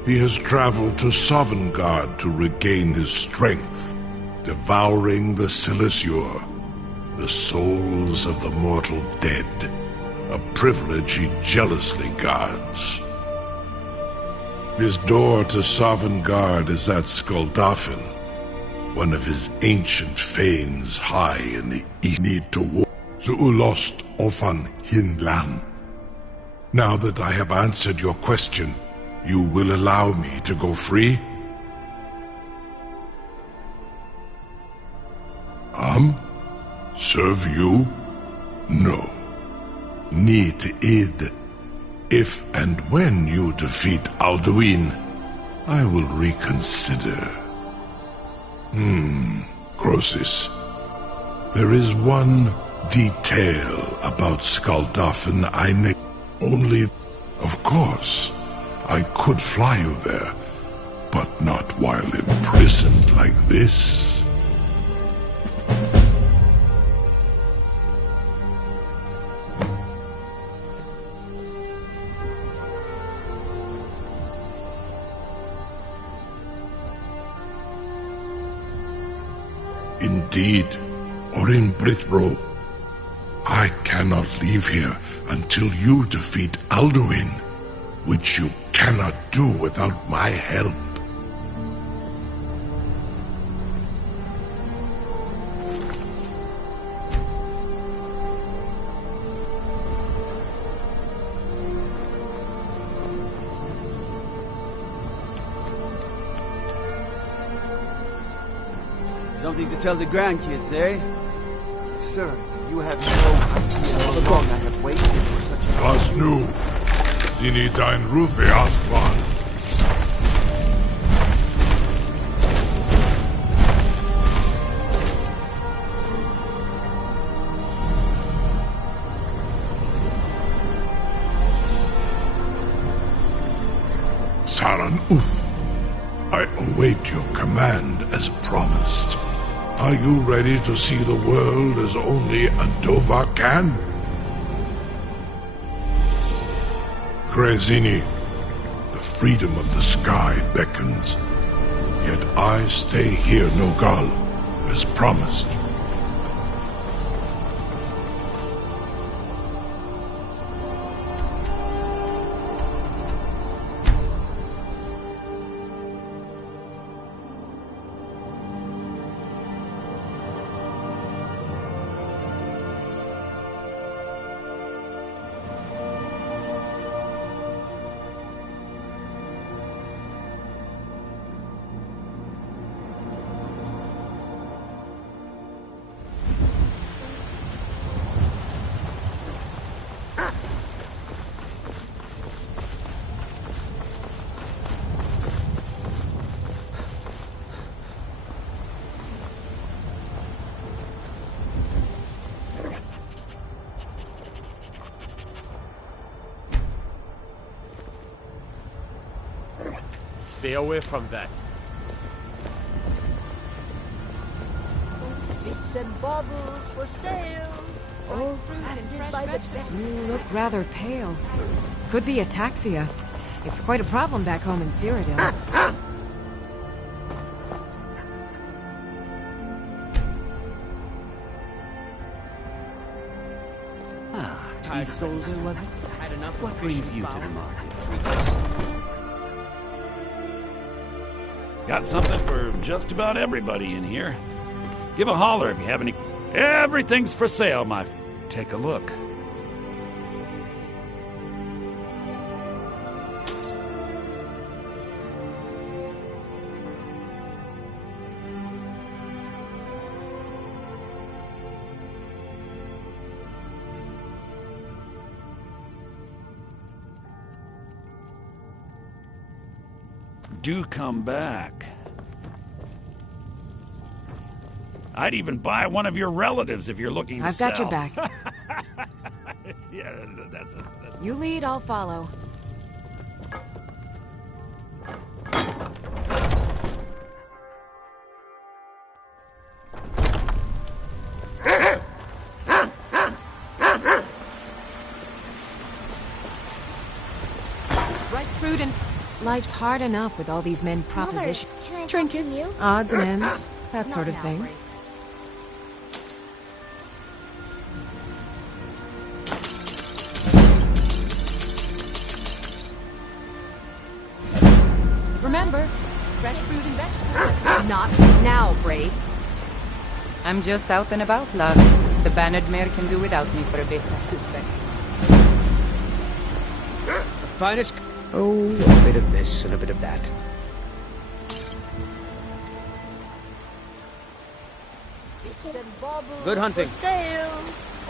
He has traveled to Sovngarde to regain his strength, devouring the Silesure, the souls of the mortal dead, a privilege he jealously guards. His door to Sovngarde is at Skuldafn, one of his ancient fanes high in the east. Need to walk to Ulost Ofan Hinlan. Now that I have answered your question, you will allow me to go free? Serve you? No. Need id. If and when you defeat Alduin, I will reconsider. Croesus. There is one detail about Skuldafn I only... Of course, I could fly you there, but not while imprisoned like this. Indeed, or in Britbro, I cannot leave here until you defeat Alduin, which you cannot do without my help. Something to tell the grandkids, eh? Sir, you have no idea how long I have waited for such a... Was nu? Dini dein Rufe Astval. Saran Uth, I await your command as promised. Are you ready to see the world as only a Dova can? Krezini, the freedom of the sky beckons. Yet I stay here, Nogal, as promised. Stay away from that. Bits and baubles for sale. All fruit by the best. You look rather pale. Could be ataxia. It's quite a problem back home in Cyrodiil. Isolde, was it? What brings you to the market? Got something for just about everybody in here. Give a holler if you have any... Everything's for sale, my... Take a look. do come back. I'd even buy one of your relatives if you're looking to sell. I've got your back. Yeah, that's... You lead, I'll follow. Right fruit and... Life's hard enough with all these men proposition. Trinkets, odds and ends, that sort of thing. Remember, fresh fruit and vegetables. Not now, Bray. I'm just out and about, love. The Bannered Mare can do without me for a bit, I suspect. The finest... Oh, a bit of this and a bit of that. Good hunting. For sale.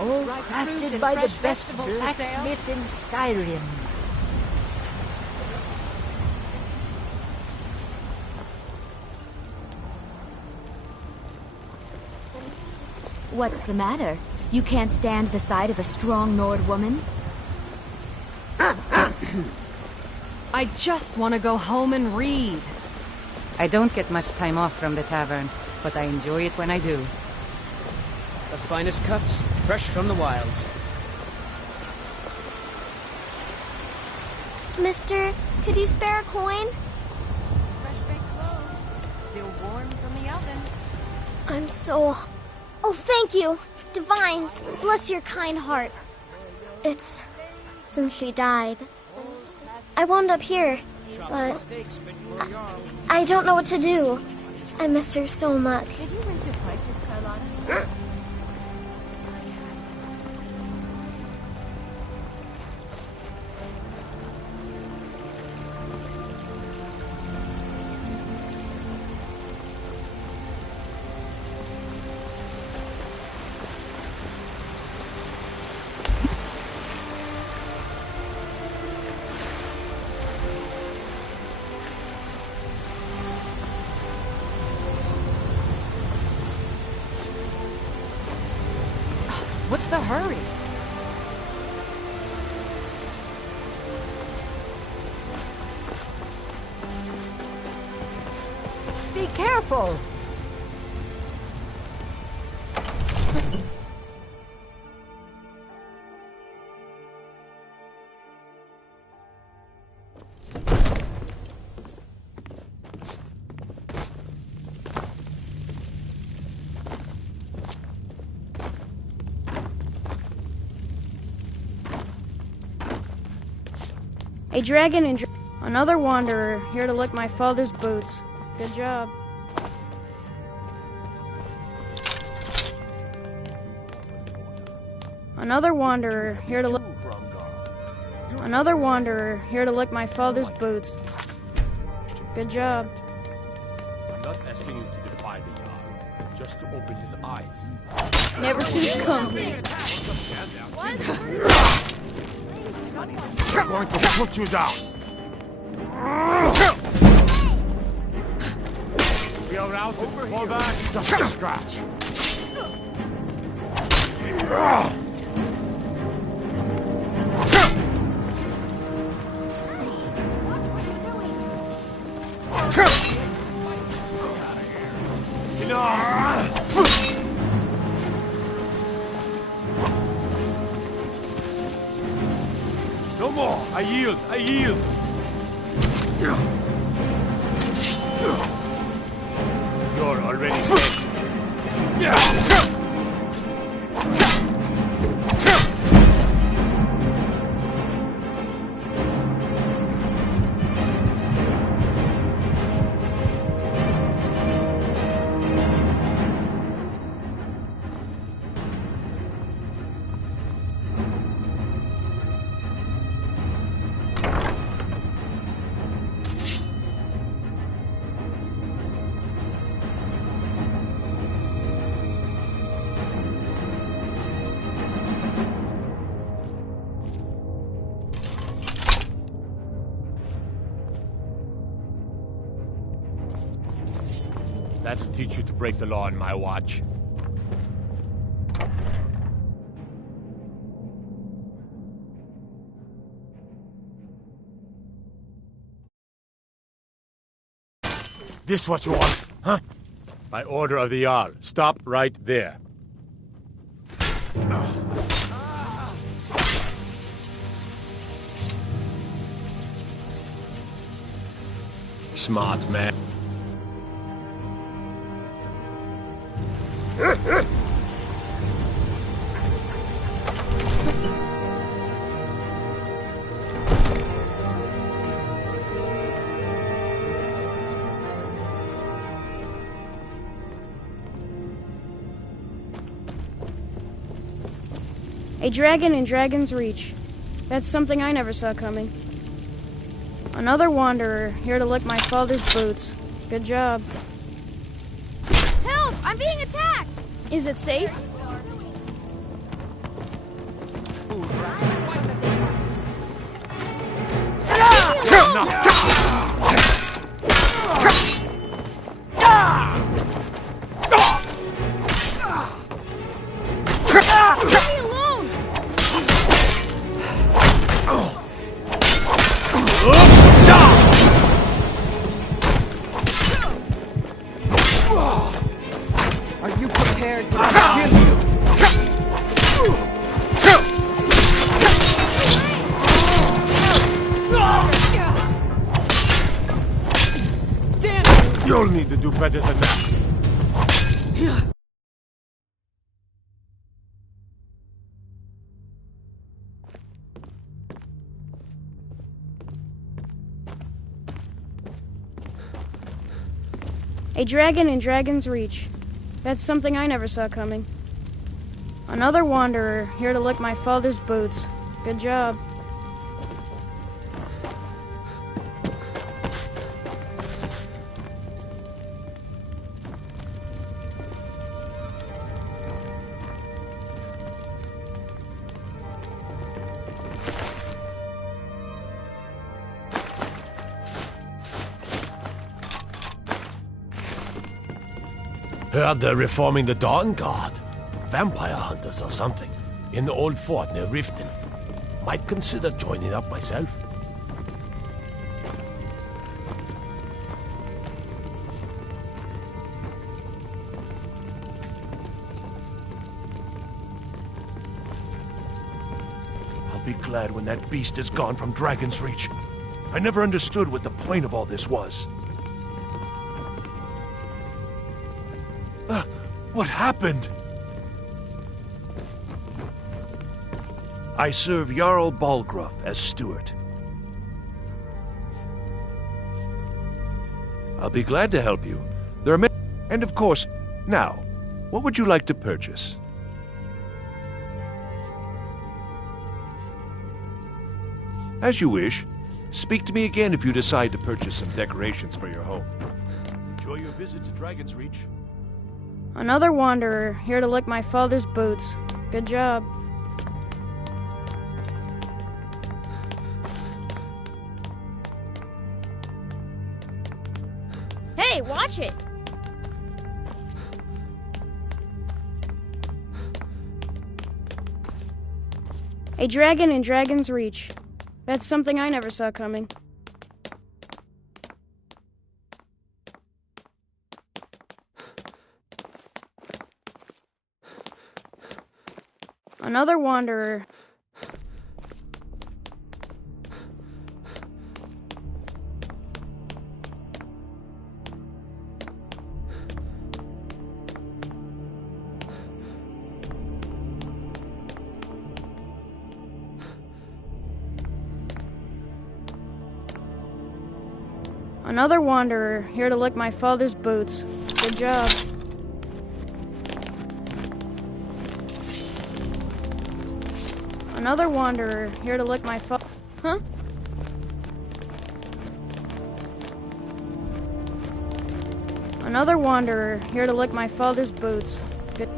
All crafted by the best blacksmith in Skyrim. What's the matter? You can't stand the sight of a strong Nord woman? I just want to go home and read. I don't get much time off from the tavern, but I enjoy it when I do. The finest cuts, fresh from the wilds. Mister, could you spare a coin? Fresh baked loaves, still warm from the oven. I'm so... Oh, thank you. Divines, bless your kind heart. It's... since she died. I wound up here, but... I don't know what to do. I miss her so much. Did you raise your prices, Carlotta? What's the hurry? Be careful! A dragon and another wanderer here to lick my father's boots. Good job. Another wanderer here to lick my father's boots. Good job. I'm not asking you to defy the Jarl, just to open his eyes. Never too comfy. I'm going to put you down. We are out to fall back just a scratch. No more! I yield! I yield! You're already dead. That'll teach you to break the law on my watch. This what you want, huh? By order of the Jarl. Stop right there. Smart man. A dragon in Dragon's Reach. That's something I never saw coming. Another wanderer, here to lick my father's boots. Good job. Help! I'm being attacked! Is it safe? Leave me alone! Are you prepared to kill you? Damn! You'll need to do better than that. A dragon in Dragon's Reach. That's something I never saw coming. Another wanderer, here to lick my father's boots. Good job. Heard they're reforming the Dawn Guard. Vampire hunters or something. In the old fort near Riften. Might consider joining up myself. I'll be glad when that beast is gone from Dragon's Reach. I never understood what the point of all this was. What happened? I serve Jarl Balgruuf as steward. I'll be glad to help you. There are many... And of course, now, what would you like to purchase? As you wish. Speak to me again if you decide to purchase some decorations for your home. Enjoy your visit to Dragon's Reach. Another wanderer, here to lick my father's boots. Good job. Hey, watch it! A dragon in Dragon's Reach. That's something I never saw coming. Another wanderer. Another wanderer, here to lick my father's boots. Good job. Another wanderer, here to lick my Huh? Another wanderer, here to lick my father's boots. Good.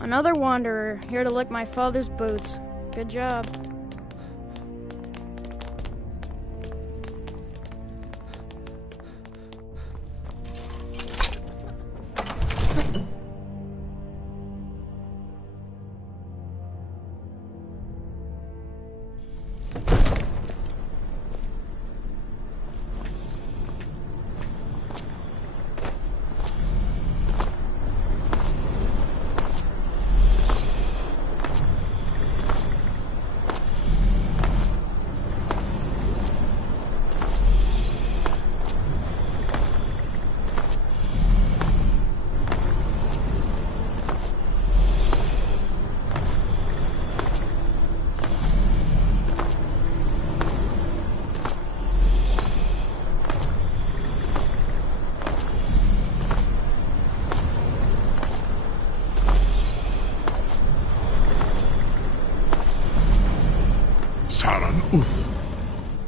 Another wanderer, here to lick my father's boots. Good job.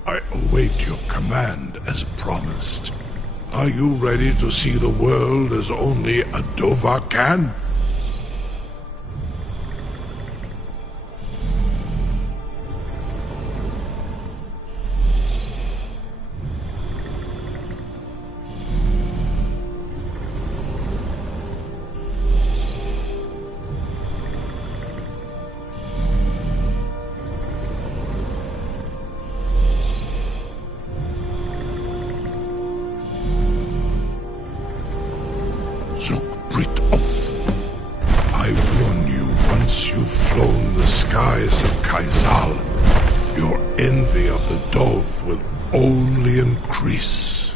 I await your command as promised. Are you ready to see the world as only a Dova can? I warn you, once you've flown the skies of Kaizal, your envy of the dove will only increase.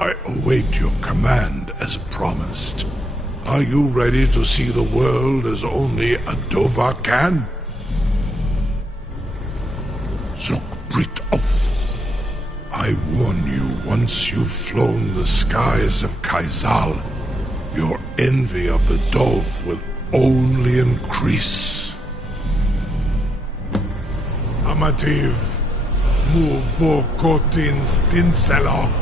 I await your command as promised. Are you ready to see the world as only a Dova can? I warn you, once you've flown the skies of Kaizal, your envy of the dove will only increase. Amativ Mubokotin Stinselok.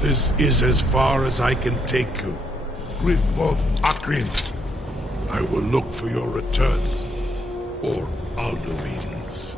This is as far as I can take you. Grifboth Akrin. I will look for your return, or Alduin's.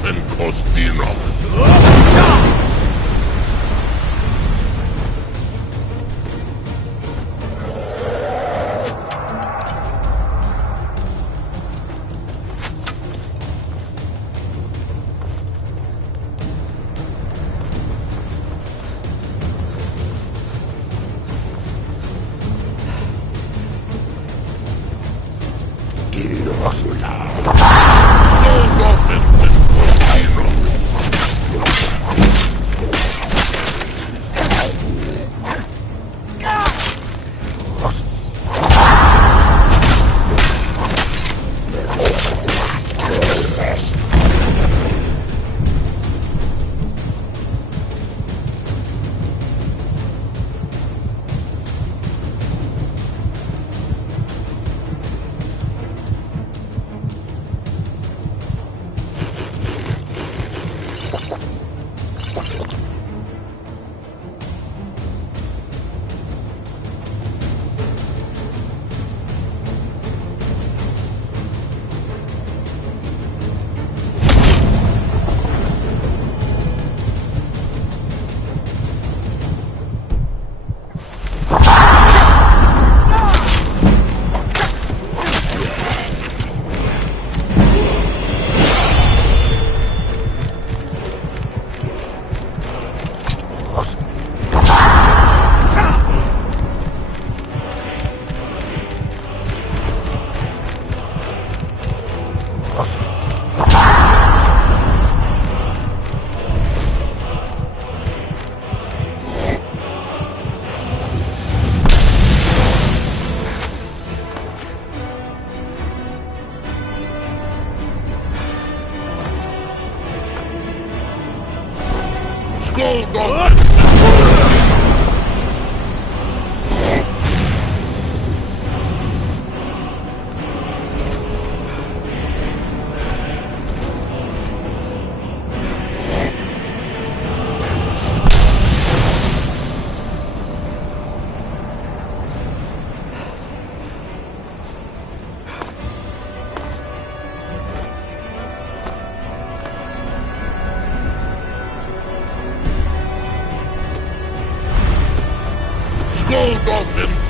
Fin Costino.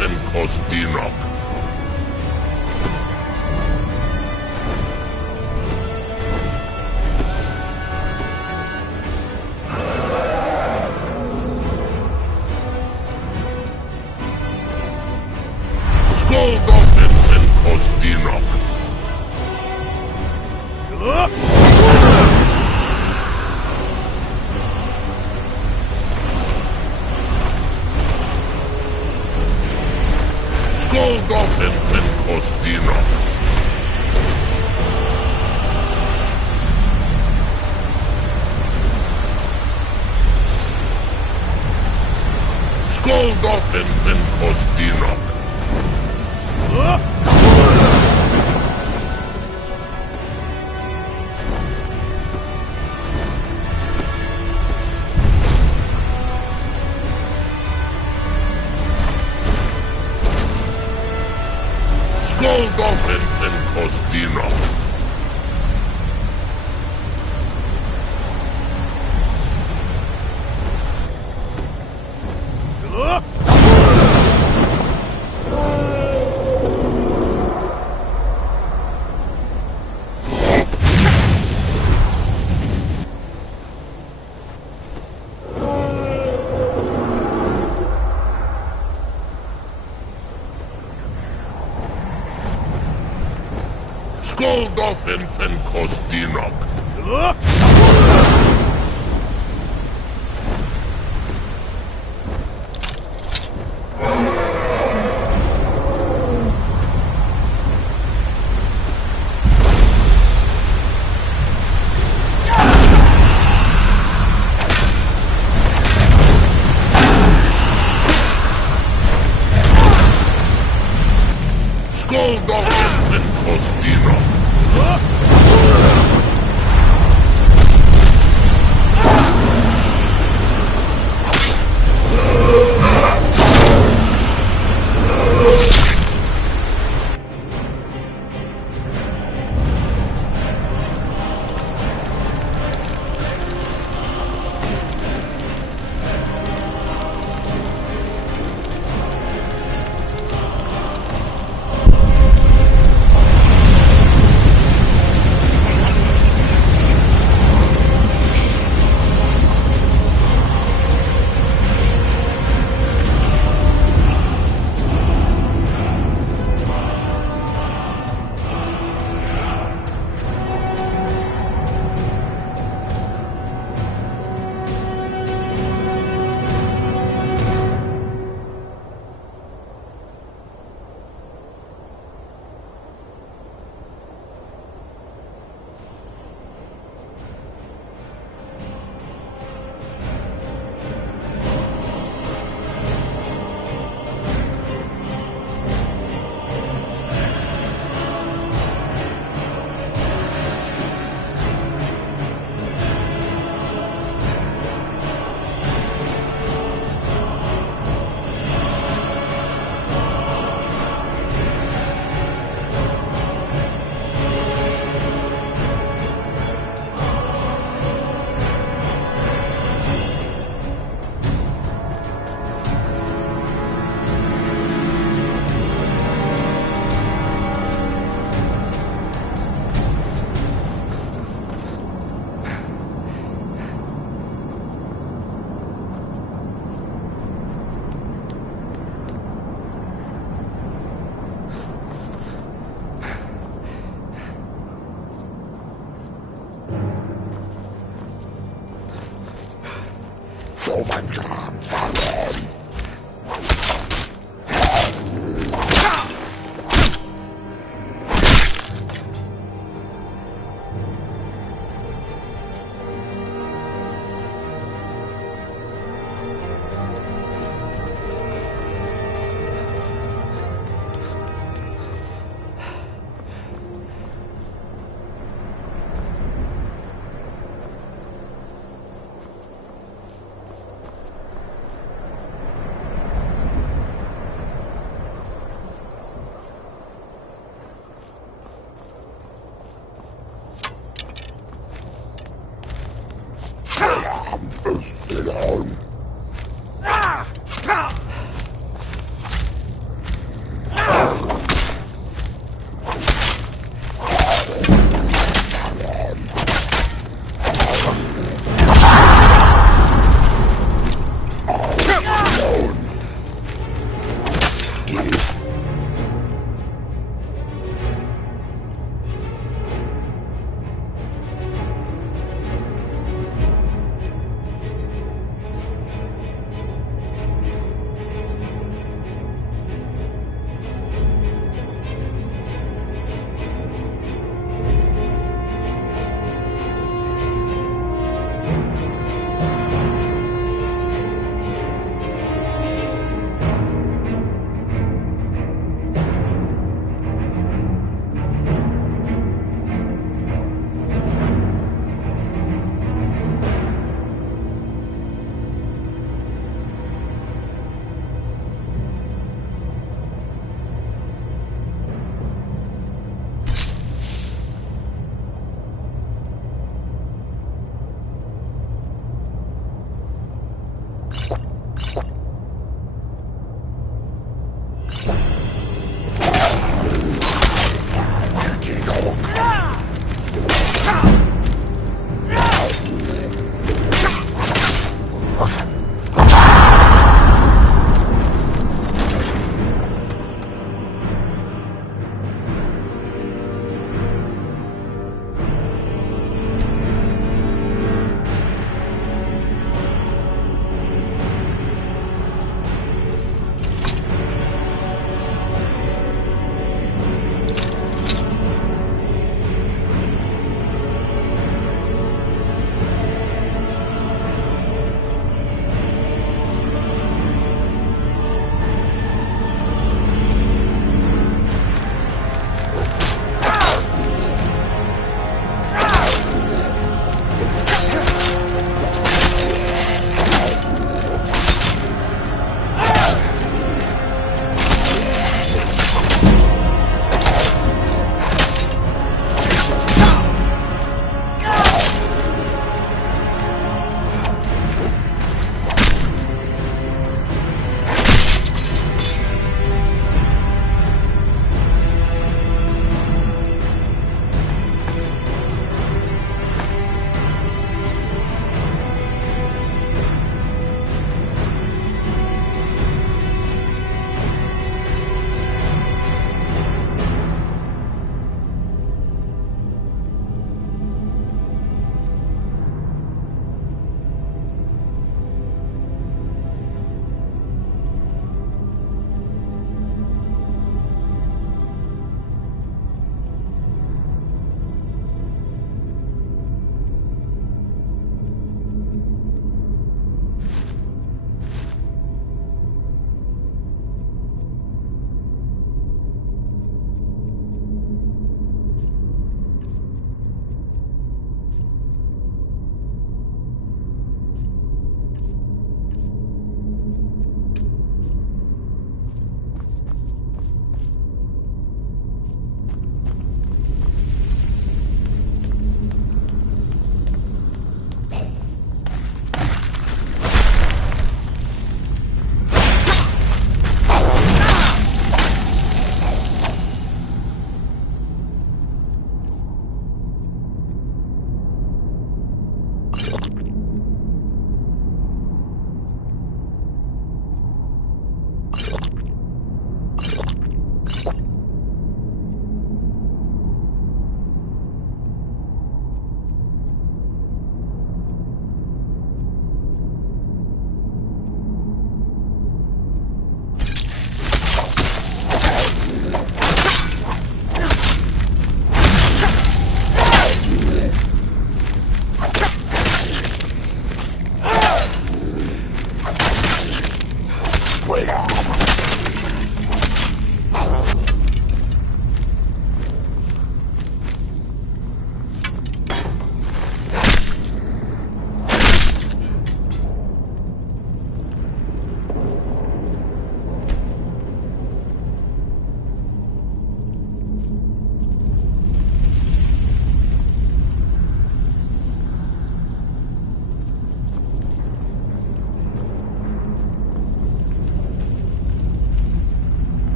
Fin Costino. Fin Costino. Skoldofen men Kostina. Skoldofen men Kostina. Skoldofen men Kostina. Skoldofen men Kostina. Skoldofen men Kostina.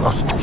What?